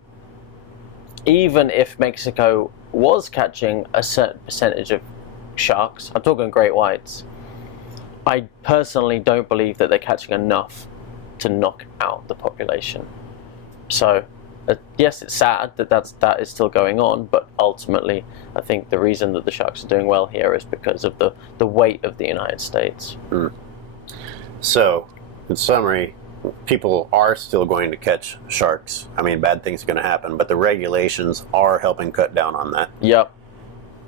even if Mexico was catching a certain percentage of sharks, I'm talking great whites, I personally don't believe that they're catching enough to knock out the population. So, yes, it's sad that that is still going on, but ultimately, I think the reason that the sharks are doing well here is because of the weight of the United States. So, in summary, people are still going to catch sharks. I mean, bad things are going to happen, but the regulations are helping cut down on that. Yep.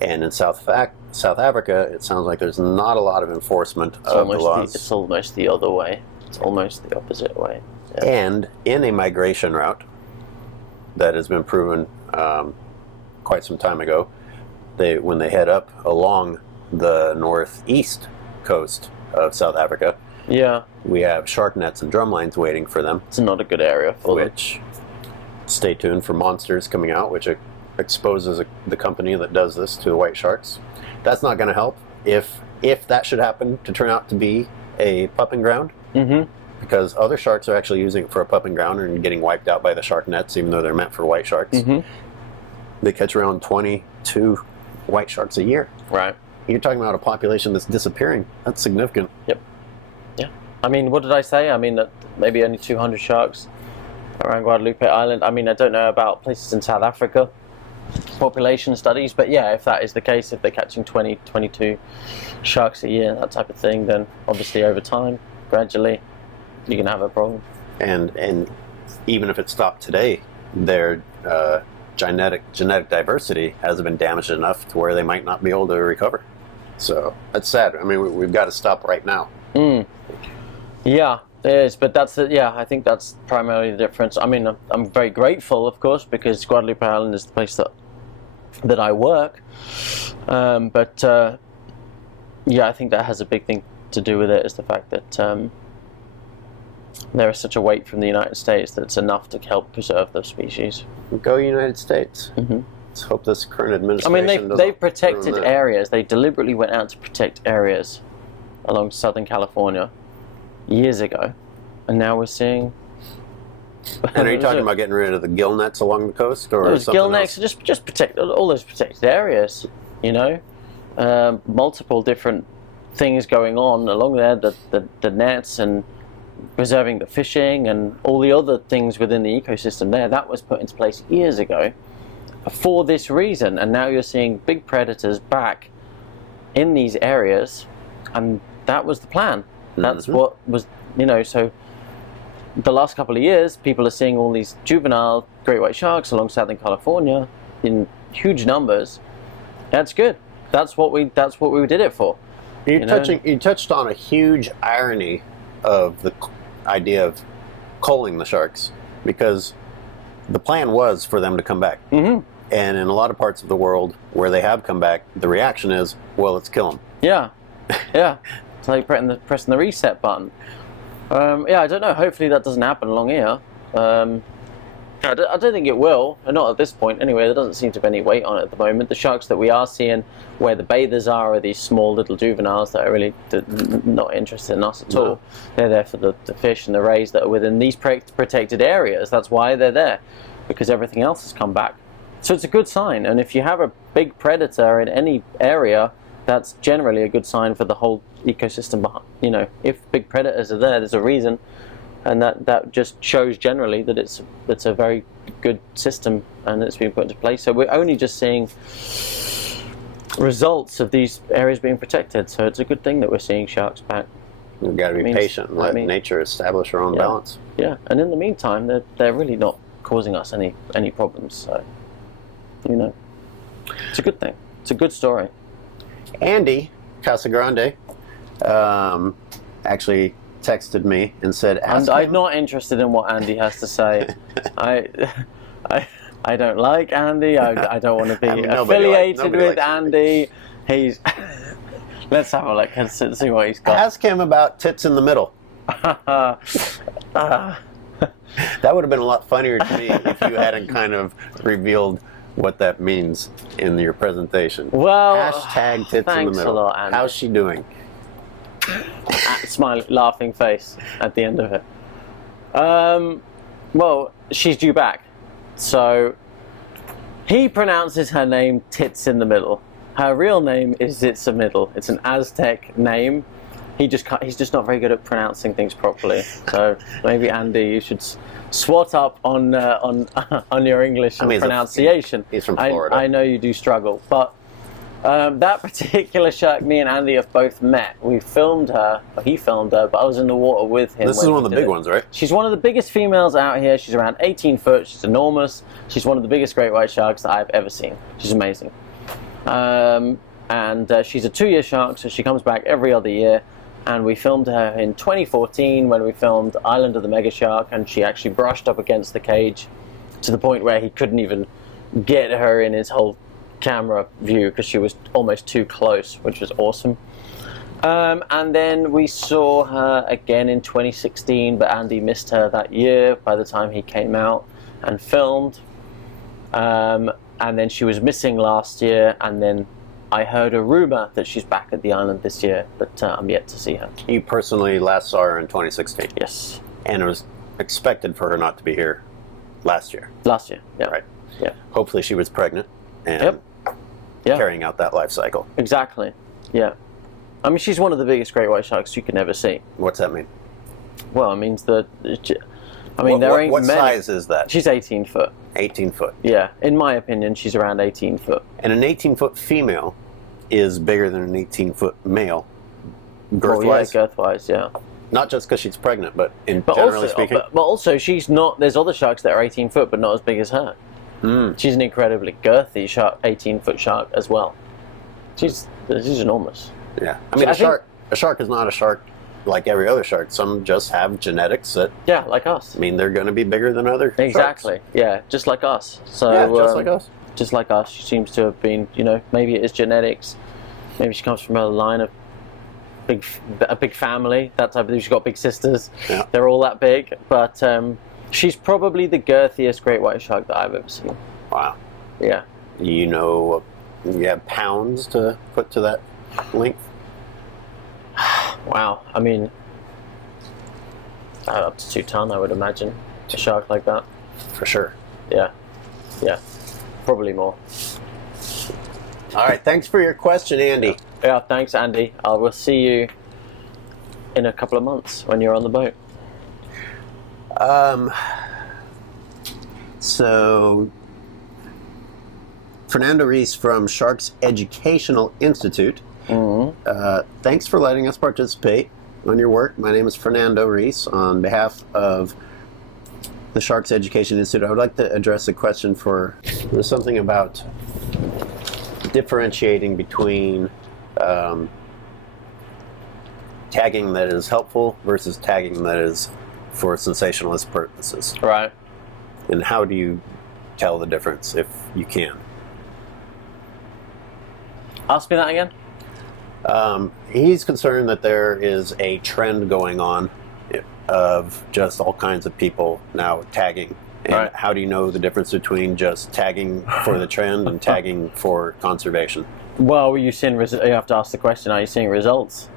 And in South Africa, it sounds like there's not a lot of enforcement of the laws. It's almost the other way. It's almost the opposite way. Yeah. And in a migration route that has been proven quite some time ago, when they head up along the northeast coast of South Africa, yeah, we have shark nets and drum lines waiting for them. It's not a good area for them. Stay tuned for monsters coming out, which exposes the company that does this to the white sharks. That's not going to help if that should happen to turn out to be a pupping ground, because other sharks are actually using it for a pupping ground and getting wiped out by the shark nets, even though they're meant for white sharks. They catch around 22 white sharks a year. Right. You're talking about a population that's disappearing. That's significant. Yep. Yeah. I mean, what did I say? I mean, that maybe only 200 sharks around Guadalupe Island. I mean, I don't know about places in South Africa, population studies, but yeah, if that is the case, if they're catching 22 sharks a year, that type of thing, then obviously over time, gradually, you can have a problem. And even if it stopped today, their genetic diversity hasn't been damaged enough to where they might not be able to recover. So that's sad. I mean, we've got to stop right now. Yeah, it is, but I think that's primarily the difference. I mean, I'm very grateful, of course, because Guadalupe Island is the place that I work. But yeah, I think that has a big thing to do with it, is the fact that there is such a weight from the United States that it's enough to help preserve the species. Go United States. Let's hope this current administration. I mean, they've protected areas. They deliberately went out to protect areas along Southern California years ago, and now we're seeing. And are you talking about getting rid of the gill nets along the coast, or those something gill nets? else? Just protect all those protected areas. You know, multiple different things going on along there. The nets and preserving the fishing and all the other things within the ecosystem there. That was put into place years ago for this reason, and now you're seeing big predators back in these areas, and that was the plan. That's what was, so the last couple of years, people are seeing all these juvenile great white sharks along Southern California in huge numbers. That's good. That's what we did it for. You touched on a huge irony of the idea of culling the sharks, because the plan was for them to come back. And in a lot of parts of the world where they have come back, the reaction is, well, let's kill them. Yeah. It's like pressing the reset button. I don't know. Hopefully that doesn't happen along here. I don't think it will. Not at this point, anyway. There doesn't seem to be any weight on it at the moment. The sharks that we are seeing, where the bathers are these small little juveniles that are really not interested in us at all. They're there for the fish and the rays that are within these protected areas. That's why they're there, because everything else has come back. So it's a good sign. And if you have a big predator in any area, that's generally a good sign for the whole ecosystem. If big predators are there, there's a reason, and that just shows generally that it's a very good system and it's been put into place. So we're only just seeing results of these areas being protected. So it's a good thing that we're seeing sharks back. We've got to be patient and let nature establish her own balance. Yeah, and in the meantime, they're really not causing us any problems. So it's a good thing. It's a good story. Andy Casagrande actually texted me and said, and I'm not interested in what Andy has to say. I don't like Andy. I don't want to be affiliated with Andy. He's let's have a look and see what he's got. Ask him about tits in the middle. That would have been a lot funnier to me if you hadn't kind of revealed what that means in your presentation. Well, hashtag tits in the thanks middle. a lot, Andy. How's she doing? Smiley, laughing face at the end of it. Well, she's due back. So he pronounces her name Tits in the Middle. Her real name is Zitza Middle. It's an Aztec name. He's just not very good at pronouncing things properly. So maybe Andy, you should swat up on your English and pronunciation. He's from Florida. I know you do struggle, but that particular shark, me and Andy have both met. We filmed her, or he filmed her, but I was in the water with him. This is one of the big ones, right? She's one of the biggest females out here. She's around 18 foot. She's enormous. She's one of the biggest great white sharks that I've ever seen. She's amazing. And she's a 2-year shark, so she comes back every other year. And we filmed her in 2014 when we filmed Island of the Mega Shark, and she actually brushed up against the cage to the point where he couldn't even get her in his whole camera view because she was almost too close, which was awesome. And then we saw her again in 2016, but Andy missed her that year by the time he came out and filmed. And then she was missing last year, and then I heard a rumor that she's back at the island this year, but I'm yet to see her. You personally last saw her in 2016? Yes. And it was expected for her not to be here last year? Last year, yeah. Right. Yeah. Hopefully she was pregnant and Yep. carrying out that life cycle. Exactly, yeah. I mean, she's one of the biggest great white sharks you can ever see. What's that mean? Well, it means that... I mean, there ain't what many. size is that? She's 18 foot. 18 foot. Yeah, in my opinion, she's around 18 foot. And an 18-foot female is bigger than an 18-foot male, girth-wise? Yeah, girth-wise, yeah. Not just because she's pregnant, but generally speaking? But also, she's not... There's other sharks that are 18 foot, but not as big as her. She's an incredibly girthy shark, 18-foot shark as well. She's enormous. Yeah. I mean, a shark is not a shark like every other shark. Some just have genetics that... Yeah, like us. mean they're going to be bigger than other Exactly. sharks. Yeah, just like us. So, yeah, just like us. Just like us. She seems to have been, maybe it is genetics. Maybe she comes from a line of a big family, that type of thing. She's got big sisters. Yeah. They're all that big. But she's probably the girthiest great white shark that I've ever seen. Wow. Yeah. You have pounds to put to that length? Wow. I mean, up to 2 ton, I would imagine. A shark like that. For sure. Yeah. Yeah. Probably more. All right. Thanks for your question, Andy. Yeah, thanks, Andy. I will see you in a couple of months when you're on the boat. So, Fernando Reese from Sharks Educational Institute. Thanks for letting us participate on your work. My name is Fernando Reese. On behalf of the Sharks Education Institute, I would like to address a question there's something about differentiating between tagging that is helpful versus tagging that is for sensationalist purposes. Right. And how do you tell the difference if you can? Ask me that again. He's concerned that there is a trend going on of just all kinds of people now tagging. And right. How do you know the difference between just tagging for the trend and tagging for conservation? Well, you have to ask the question, are you seeing results?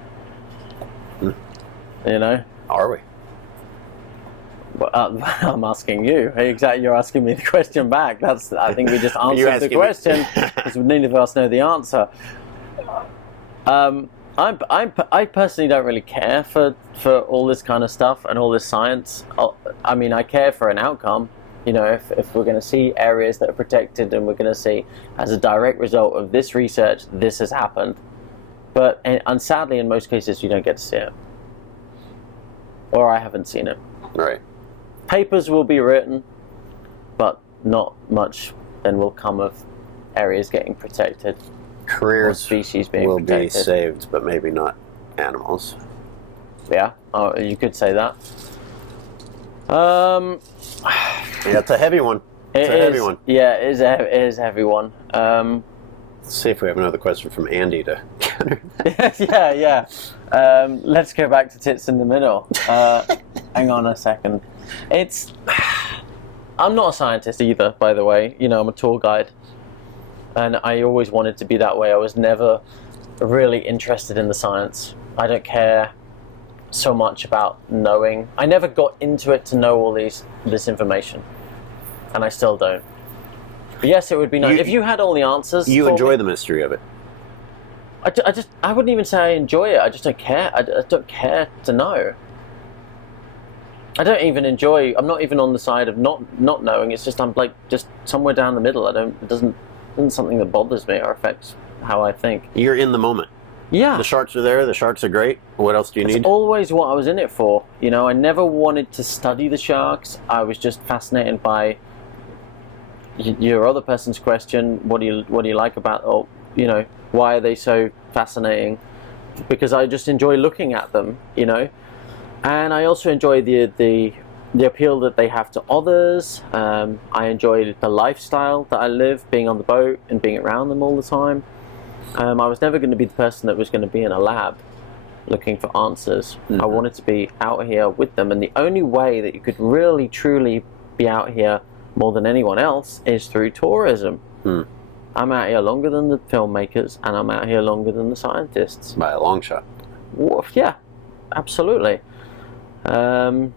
Are we? Well, I'm asking you. Exactly, you're asking me the question back. I think we just answered the question because neither of us know the answer. I personally don't really care for all this kind of stuff and all this science. I mean, I care for an outcome. If we're going to see areas that are protected and we're going to see, as a direct result of this research, this has happened. But and sadly, in most cases, you don't get to see it. Or I haven't seen it. Right. Papers will be written, but not much then will come of areas getting protected. Careers species being will protected. be saved, but maybe not animals. Yeah, you could say that. Yeah, it's a heavy one. It's a heavy one. Yeah, it is a heavy one. Let's see if we have another question from Andy to center. Yeah. Let's go back to tits in the middle. Hang on a second. I'm not a scientist either, by the way. You know, I'm a tour guide. And I always wanted to be that way. I was never really interested in the science. I don't care so much about knowing. I never got into it to know all this information. And I still don't. But yes, it would be nice. If you had all the answers... You enjoy the mystery of it. I wouldn't even say I enjoy it. I just don't care. I don't care to know. I don't even enjoy... I'm not even on the side of not knowing. It's just I'm like just somewhere down the middle. It isn't something that bothers me or affects how I think. You're in the moment. Yeah. The sharks are there. The sharks are great. What else do you need? It's always what I was in it for. You know, I never wanted to study the sharks. I was just fascinated by your other person's question. What do you like about? Or you know, why are they so fascinating? Because I just enjoy looking at them. You know, and I also enjoy the appeal that they have to others. I enjoy the lifestyle that I live, being on the boat and being around them all the time. I was never going to be the person that was going to be in a lab looking for answers. Mm-hmm. I wanted to be out here with them, and the only way that you could really, truly be out here more than anyone else is through tourism. Mm. I'm out here longer than the filmmakers, and I'm out here longer than the scientists. By a long shot. Yeah, absolutely. And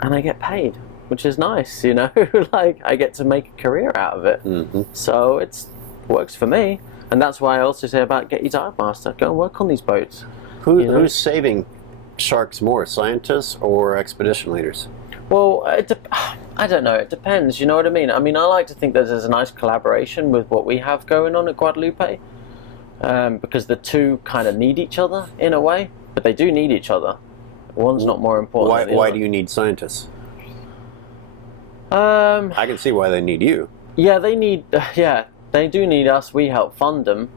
I get paid, which is nice, you know? Like, I get to make a career out of it. Mm-hmm. So it works for me. And that's why I also say about get your dive master. Go and work on these boats. Who's saving sharks more, scientists or expedition leaders? Well, I don't know. It depends, you know what I mean? I mean, I like to think that there's a nice collaboration with what we have going on at Guadalupe. Because the two kind of need each other in a way. But they do need each other. One's not more important than the other. Why do you need scientists? I can see why they need you. Yeah, they do need us. We help fund them.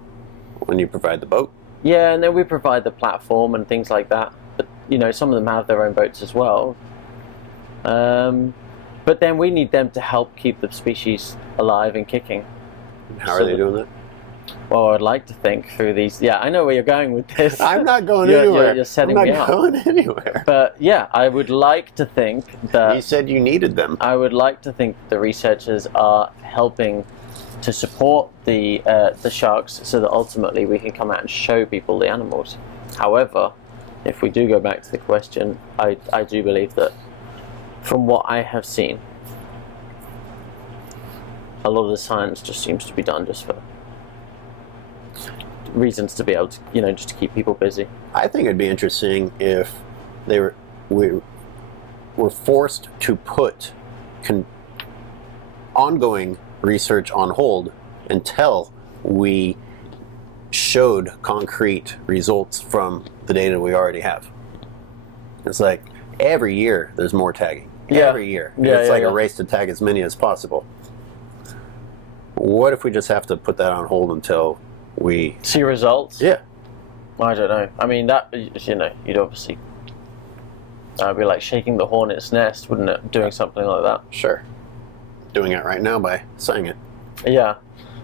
When you provide the boat? Yeah, and then we provide the platform and things like that. But, you know, some of them have their own boats as well. But then we need them to help keep the species alive and kicking. How are they doing that? Well, I'd like to think through these... Yeah, I know where you're going with this. I'm not going anywhere. You're setting me up. I'm not going anywhere. But, yeah, I would like to think that... You said you needed them. I would like to think the researchers are helping to support the sharks so that ultimately we can come out and show people the animals. However, if we do go back to the question, I do believe that from what I have seen, a lot of the science just seems to be done just for reasons to be able to, you know, just to keep people busy. I think it'd be interesting if we were forced to put ongoing research on hold until we showed concrete results from the data we already have. It's like every year there's more tagging. Yeah. Every year. It's like a race to tag as many as possible. What if we just have to put that on hold until we see results? Yeah. I don't know. I mean, that, you know, you'd obviously... It'd be like shaking the hornet's nest, wouldn't it? Doing something like that. Sure. Doing it right now by saying it. Yeah.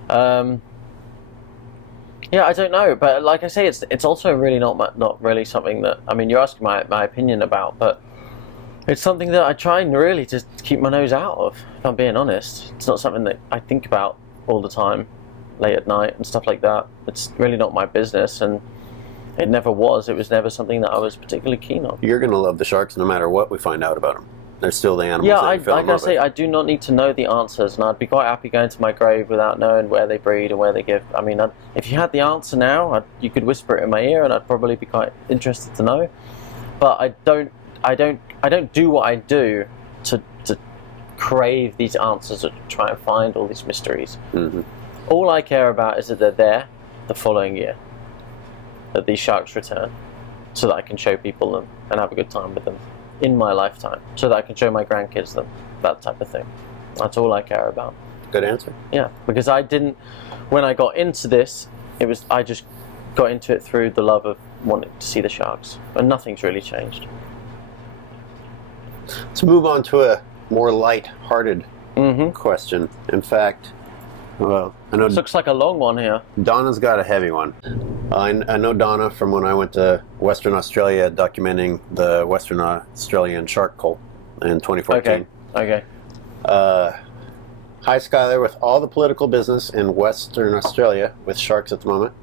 Yeah, I don't know, but like I say, it's also really not really something that, I mean, you're asking my opinion about, but it's something that I try and really just keep my nose out of, if I'm being honest. It's not something that I think about all the time, late at night and stuff like that. It's really not my business, and it never was. It was never something that I was particularly keen on. You're going to love the sharks no matter what we find out about them. They're still the animals. Yeah, like I say, I do not need to know the answers, and I'd be quite happy going to my grave without knowing where they breed and where they give. I mean, if you had the answer now, you could whisper it in my ear, and I'd probably be quite interested to know. But I don't do what I do to crave these answers or try and find all these mysteries. Mm-hmm. All I care about is that they're there the following year, that these sharks return, so that I can show people them and have a good time with them in my lifetime, so that I can show my grandkids them, that type of thing. That's all I care about. Good answer. Yeah, because when I got into this, I just got into it through the love of wanting to see the sharks, and nothing's really changed. Let's move on to a more light-hearted question. In fact, Well, I know This looks like a long one here. Donna's got a heavy one. I know Donna from when I went to Western Australia documenting the Western Australian shark cull in 2014. Okay. Hi, Skyler. With all the political business in Western Australia with sharks at the moment,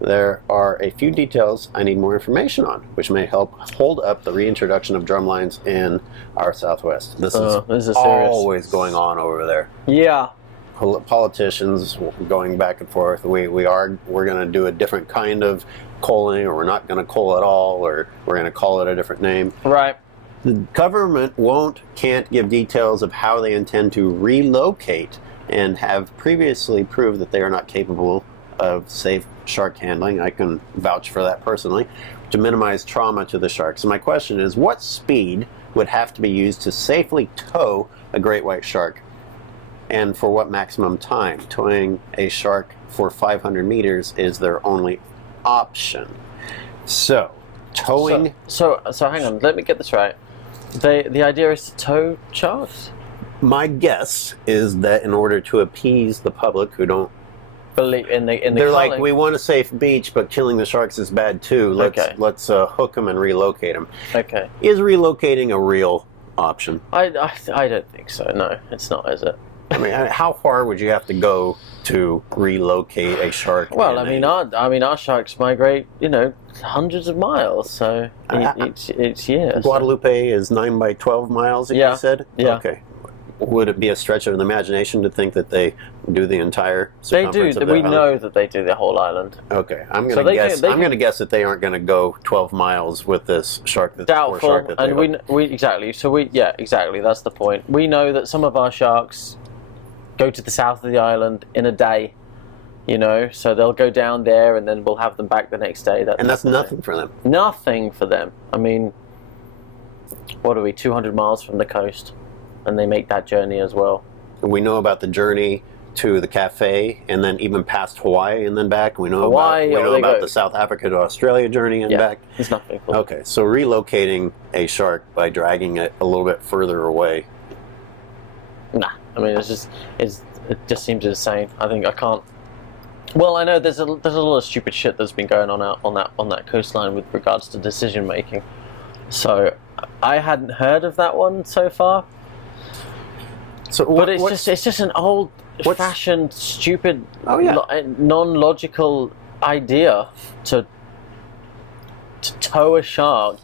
there are a few details I need more information on, which may help hold up the reintroduction of drumlines in our southwest. This is serious. always going on over there. Yeah. Politicians going back and forth. We're going to do a different kind of culling, or we're not going to cull at all, or we're going to call it a different name. Right. The government can't give details of how they intend to relocate, and have previously proved that they are not capable of safe shark handling. I can vouch for that personally, to minimize trauma to the sharks. So my question is, what speed would have to be used to safely tow a great white shark? And for what maximum time? Towing a shark for 500 meters is their only option. So, towing... So hang on, let me get this right. The idea is to tow sharks? My guess is that in order to appease the public who don't Believe in the they're culling. like, we want a safe beach, but killing the sharks is bad too. Let's hook them and relocate them. Okay. Is relocating a real option? I don't think so. No, it's not, is it? I mean, how far would you have to go to relocate a shark? Well, our sharks migrate, hundreds of miles. So it's years. Guadalupe is 9 by 12 miles. You said. Yeah. Okay. Would it be a stretch of the imagination to think that they do the entire circumference of the We island? know that they do the whole island. Okay, I'm going to guess. I'm going to guess that they aren't going to go 12 miles with this shark. Doubtful, and we exactly. So exactly. That's the point. We know that some of our sharks go to the south of the island in a day. So they'll go down there, and then we'll have them back the next day. That's nothing for them. Nothing for them. I mean, what are we? 200 miles from the coast. And they make that journey as well. We know about the journey to the cafe, and then even past Hawaii and then back. We know about the South Africa to Australia journey and back. It's nothing. Cool. Okay, so relocating a shark by dragging it a little bit further away. Nah, I mean it just seems insane. I think I can't. Well, I know there's a lot of stupid shit that's been going on that coastline with regards to decision making. So I hadn't heard of that one so far. So, but it's just an old-fashioned, stupid, non-logical idea to tow a shark.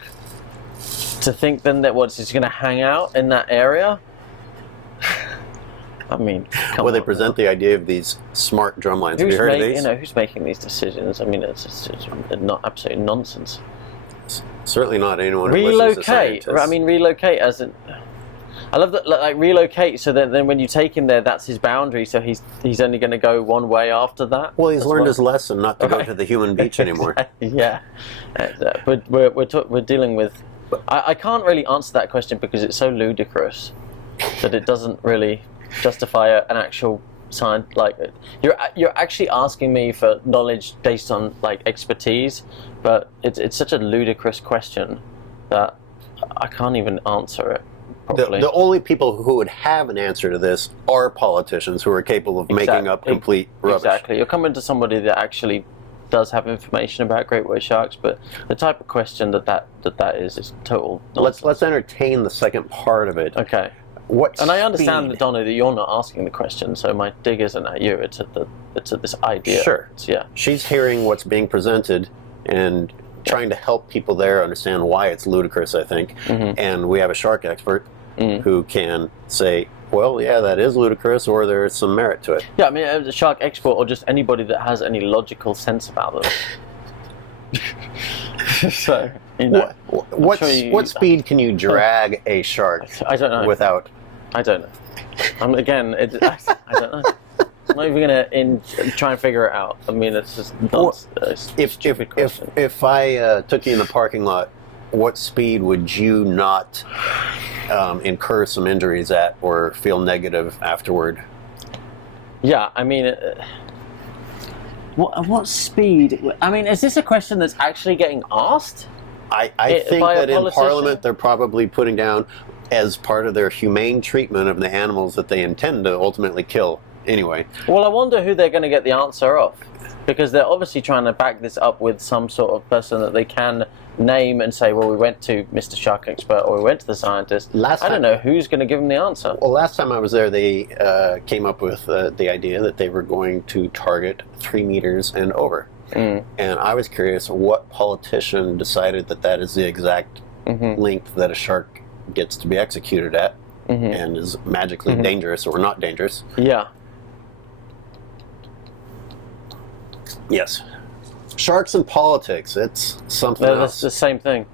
To think then that it's going to hang out in that area. I mean, they present the idea of these smart drumlines. Have you heard of these? Who's making these decisions? I mean, it's not absolute nonsense. Certainly not anyone who listens to scientists. I mean, relocate as in. I love that, like relocate. So then when you take him there, that's his boundary. So he's only going to go one way after that. Well, he's learned his lesson not to go to the human beach anymore. Yeah, but we're dealing with. I can't really answer that question because it's so ludicrous that it doesn't really justify an actual science. Like you're actually asking me for knowledge based on like expertise, but it's such a ludicrous question that I can't even answer it. The only people who would have an answer to this are politicians who are capable of making up complete rubbish. Exactly. You're coming to somebody that actually does have information about great white sharks, but the type of question that is total nonsense. Let's entertain the second part of it. Okay. I understand, Donna, that you're not asking the question, so my dig isn't at you. It's at this idea. Sure. She's hearing what's being presented and trying to help people there understand why it's ludicrous, I think. Mm-hmm. And we have a shark expert who can say, well, yeah, that is ludicrous, or there's some merit to it. Yeah, I mean, a shark expert, or just anybody that has any logical sense about them. So, what speed can you drag a shark? I don't know. Without? I don't know. I don't know. I'm not even going to try and figure it out. I mean, it's just stupid question. If I took you in the parking lot, what speed would you not incur some injuries at or feel negative afterward? Yeah, I mean, what speed? I mean, is this a question that's actually getting asked? I think that in Parliament they're probably putting down, as part of their humane treatment of the animals that they intend to ultimately kill anyway. Well, I wonder who they're going to get the answer of, because they're obviously trying to back this up with some sort of person that they can name and say, well, we went to Mr. Shark Expert or we went to the scientist. I don't know who's going to give them the answer. Well, last time I was there, they came up with the idea that they were going to target 3 meters and over. And I was curious what politician decided that that is the exact length that a shark gets to be executed at and is magically dangerous or not dangerous. Yeah. Yes. Sharks and politics, it's something else. That's the same thing.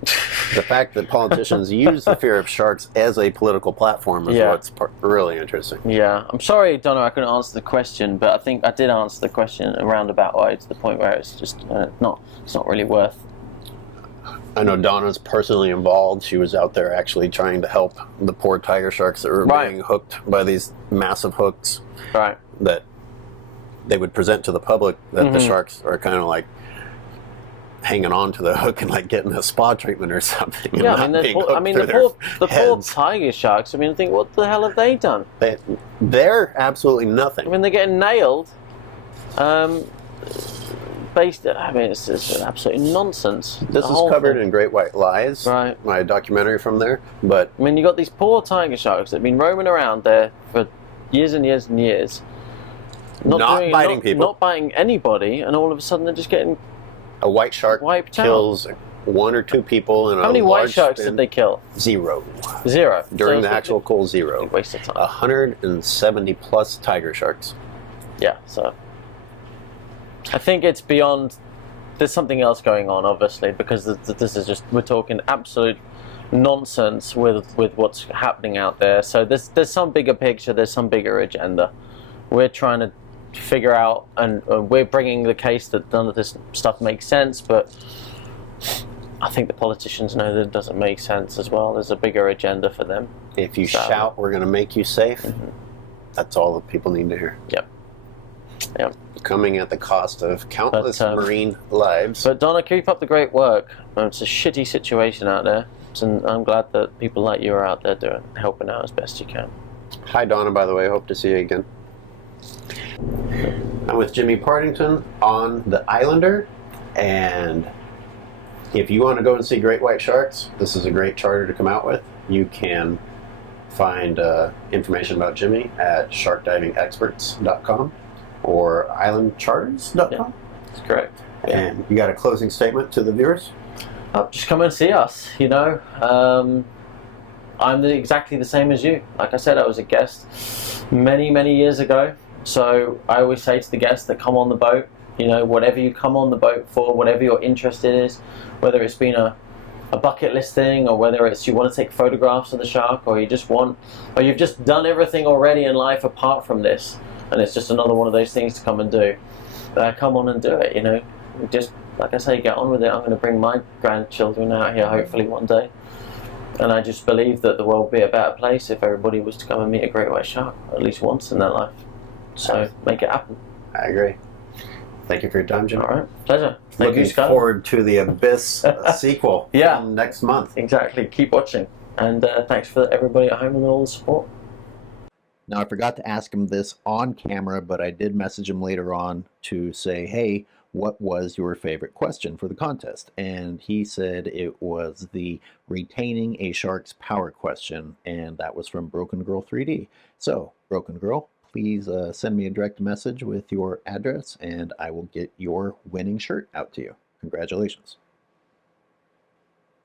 The fact that politicians use the fear of sharks as a political platform is what's really interesting. Yeah. I'm sorry, Donna, I couldn't answer the question, but I think I did answer the question in a roundabout way to the point where it's just it's not really worth. I know Donna's personally involved. She was out there actually trying to help the poor tiger sharks that were being hooked by these massive hooks that they would present to the public, that the sharks are kind of like hanging on to the hook and like getting a spa treatment or something. Yeah, the poor tiger sharks. I mean, I think, what the hell have they done? They're absolutely nothing. I mean, they're getting nailed. It's absolutely nonsense. This is covered in Great White Lies, my documentary from there. But I mean, you got these poor tiger sharks that have been roaming around there for years and years and years. Not biting people. Not biting anybody, and all of a sudden they're just getting... A white shark kills 1 or 2 people in a large... How many white sharks did they kill? 0. 0? During the actual cull, 0. Waste of time. 170 plus tiger sharks. Yeah, so... I think it's beyond... There's something else going on, obviously, because this is just... We're talking absolute nonsense with what's happening out there. So there's some bigger picture, there's some bigger agenda. We're trying to figure out, and we're bringing the case that none of this stuff makes sense, but I think the politicians know that it doesn't make sense as well. There's a bigger agenda for them. If you shout, we're going to make you safe, that's all that people need to hear. Yep. Coming at the cost of countless marine lives. But Donna, keep up the great work. It's a shitty situation out there, and I'm glad that people like you are out there helping out as best you can. Hi Donna, by the way, hope to see you again. I'm with Jimi Partington on the Islander, and if you want to go and see great white sharks, this is a great charter to come out with. You can find information about Jimi at sharkdivingexperts.com or islandcharters.com. Yeah, that's correct. And you got a closing statement to the viewers? Just come and see us, you know. I'm exactly the same as you. Like I said, I was a guest many, many years ago. So I always say to the guests that come on the boat, you know, whatever you come on the boat for, whatever your interest is, whether it's been a bucket list thing, or whether it's you want to take photographs of the shark, or you've just done everything already in life apart from this, and it's just another one of those things to come and do. Come on and do it, you know. Just, like I say, get on with it. I'm going to bring my grandchildren out here hopefully one day. And I just believe that the world would be a better place if everybody was to come and meet a great white shark at least once in their life. So make it happen. I agree. Thank you for your time, Jim. All right, pleasure. Looking forward to the Abyss sequel next month. Exactly. Keep watching. And thanks for everybody at home and all the support. Now, I forgot to ask him this on camera, but I did message him later on to say, hey, what was your favorite question for the contest? And he said it was the retaining a shark's power question, and that was from Broken Girl 3D. So, Broken Girl, please send me a direct message with your address, and I will get your winning shirt out to you. Congratulations.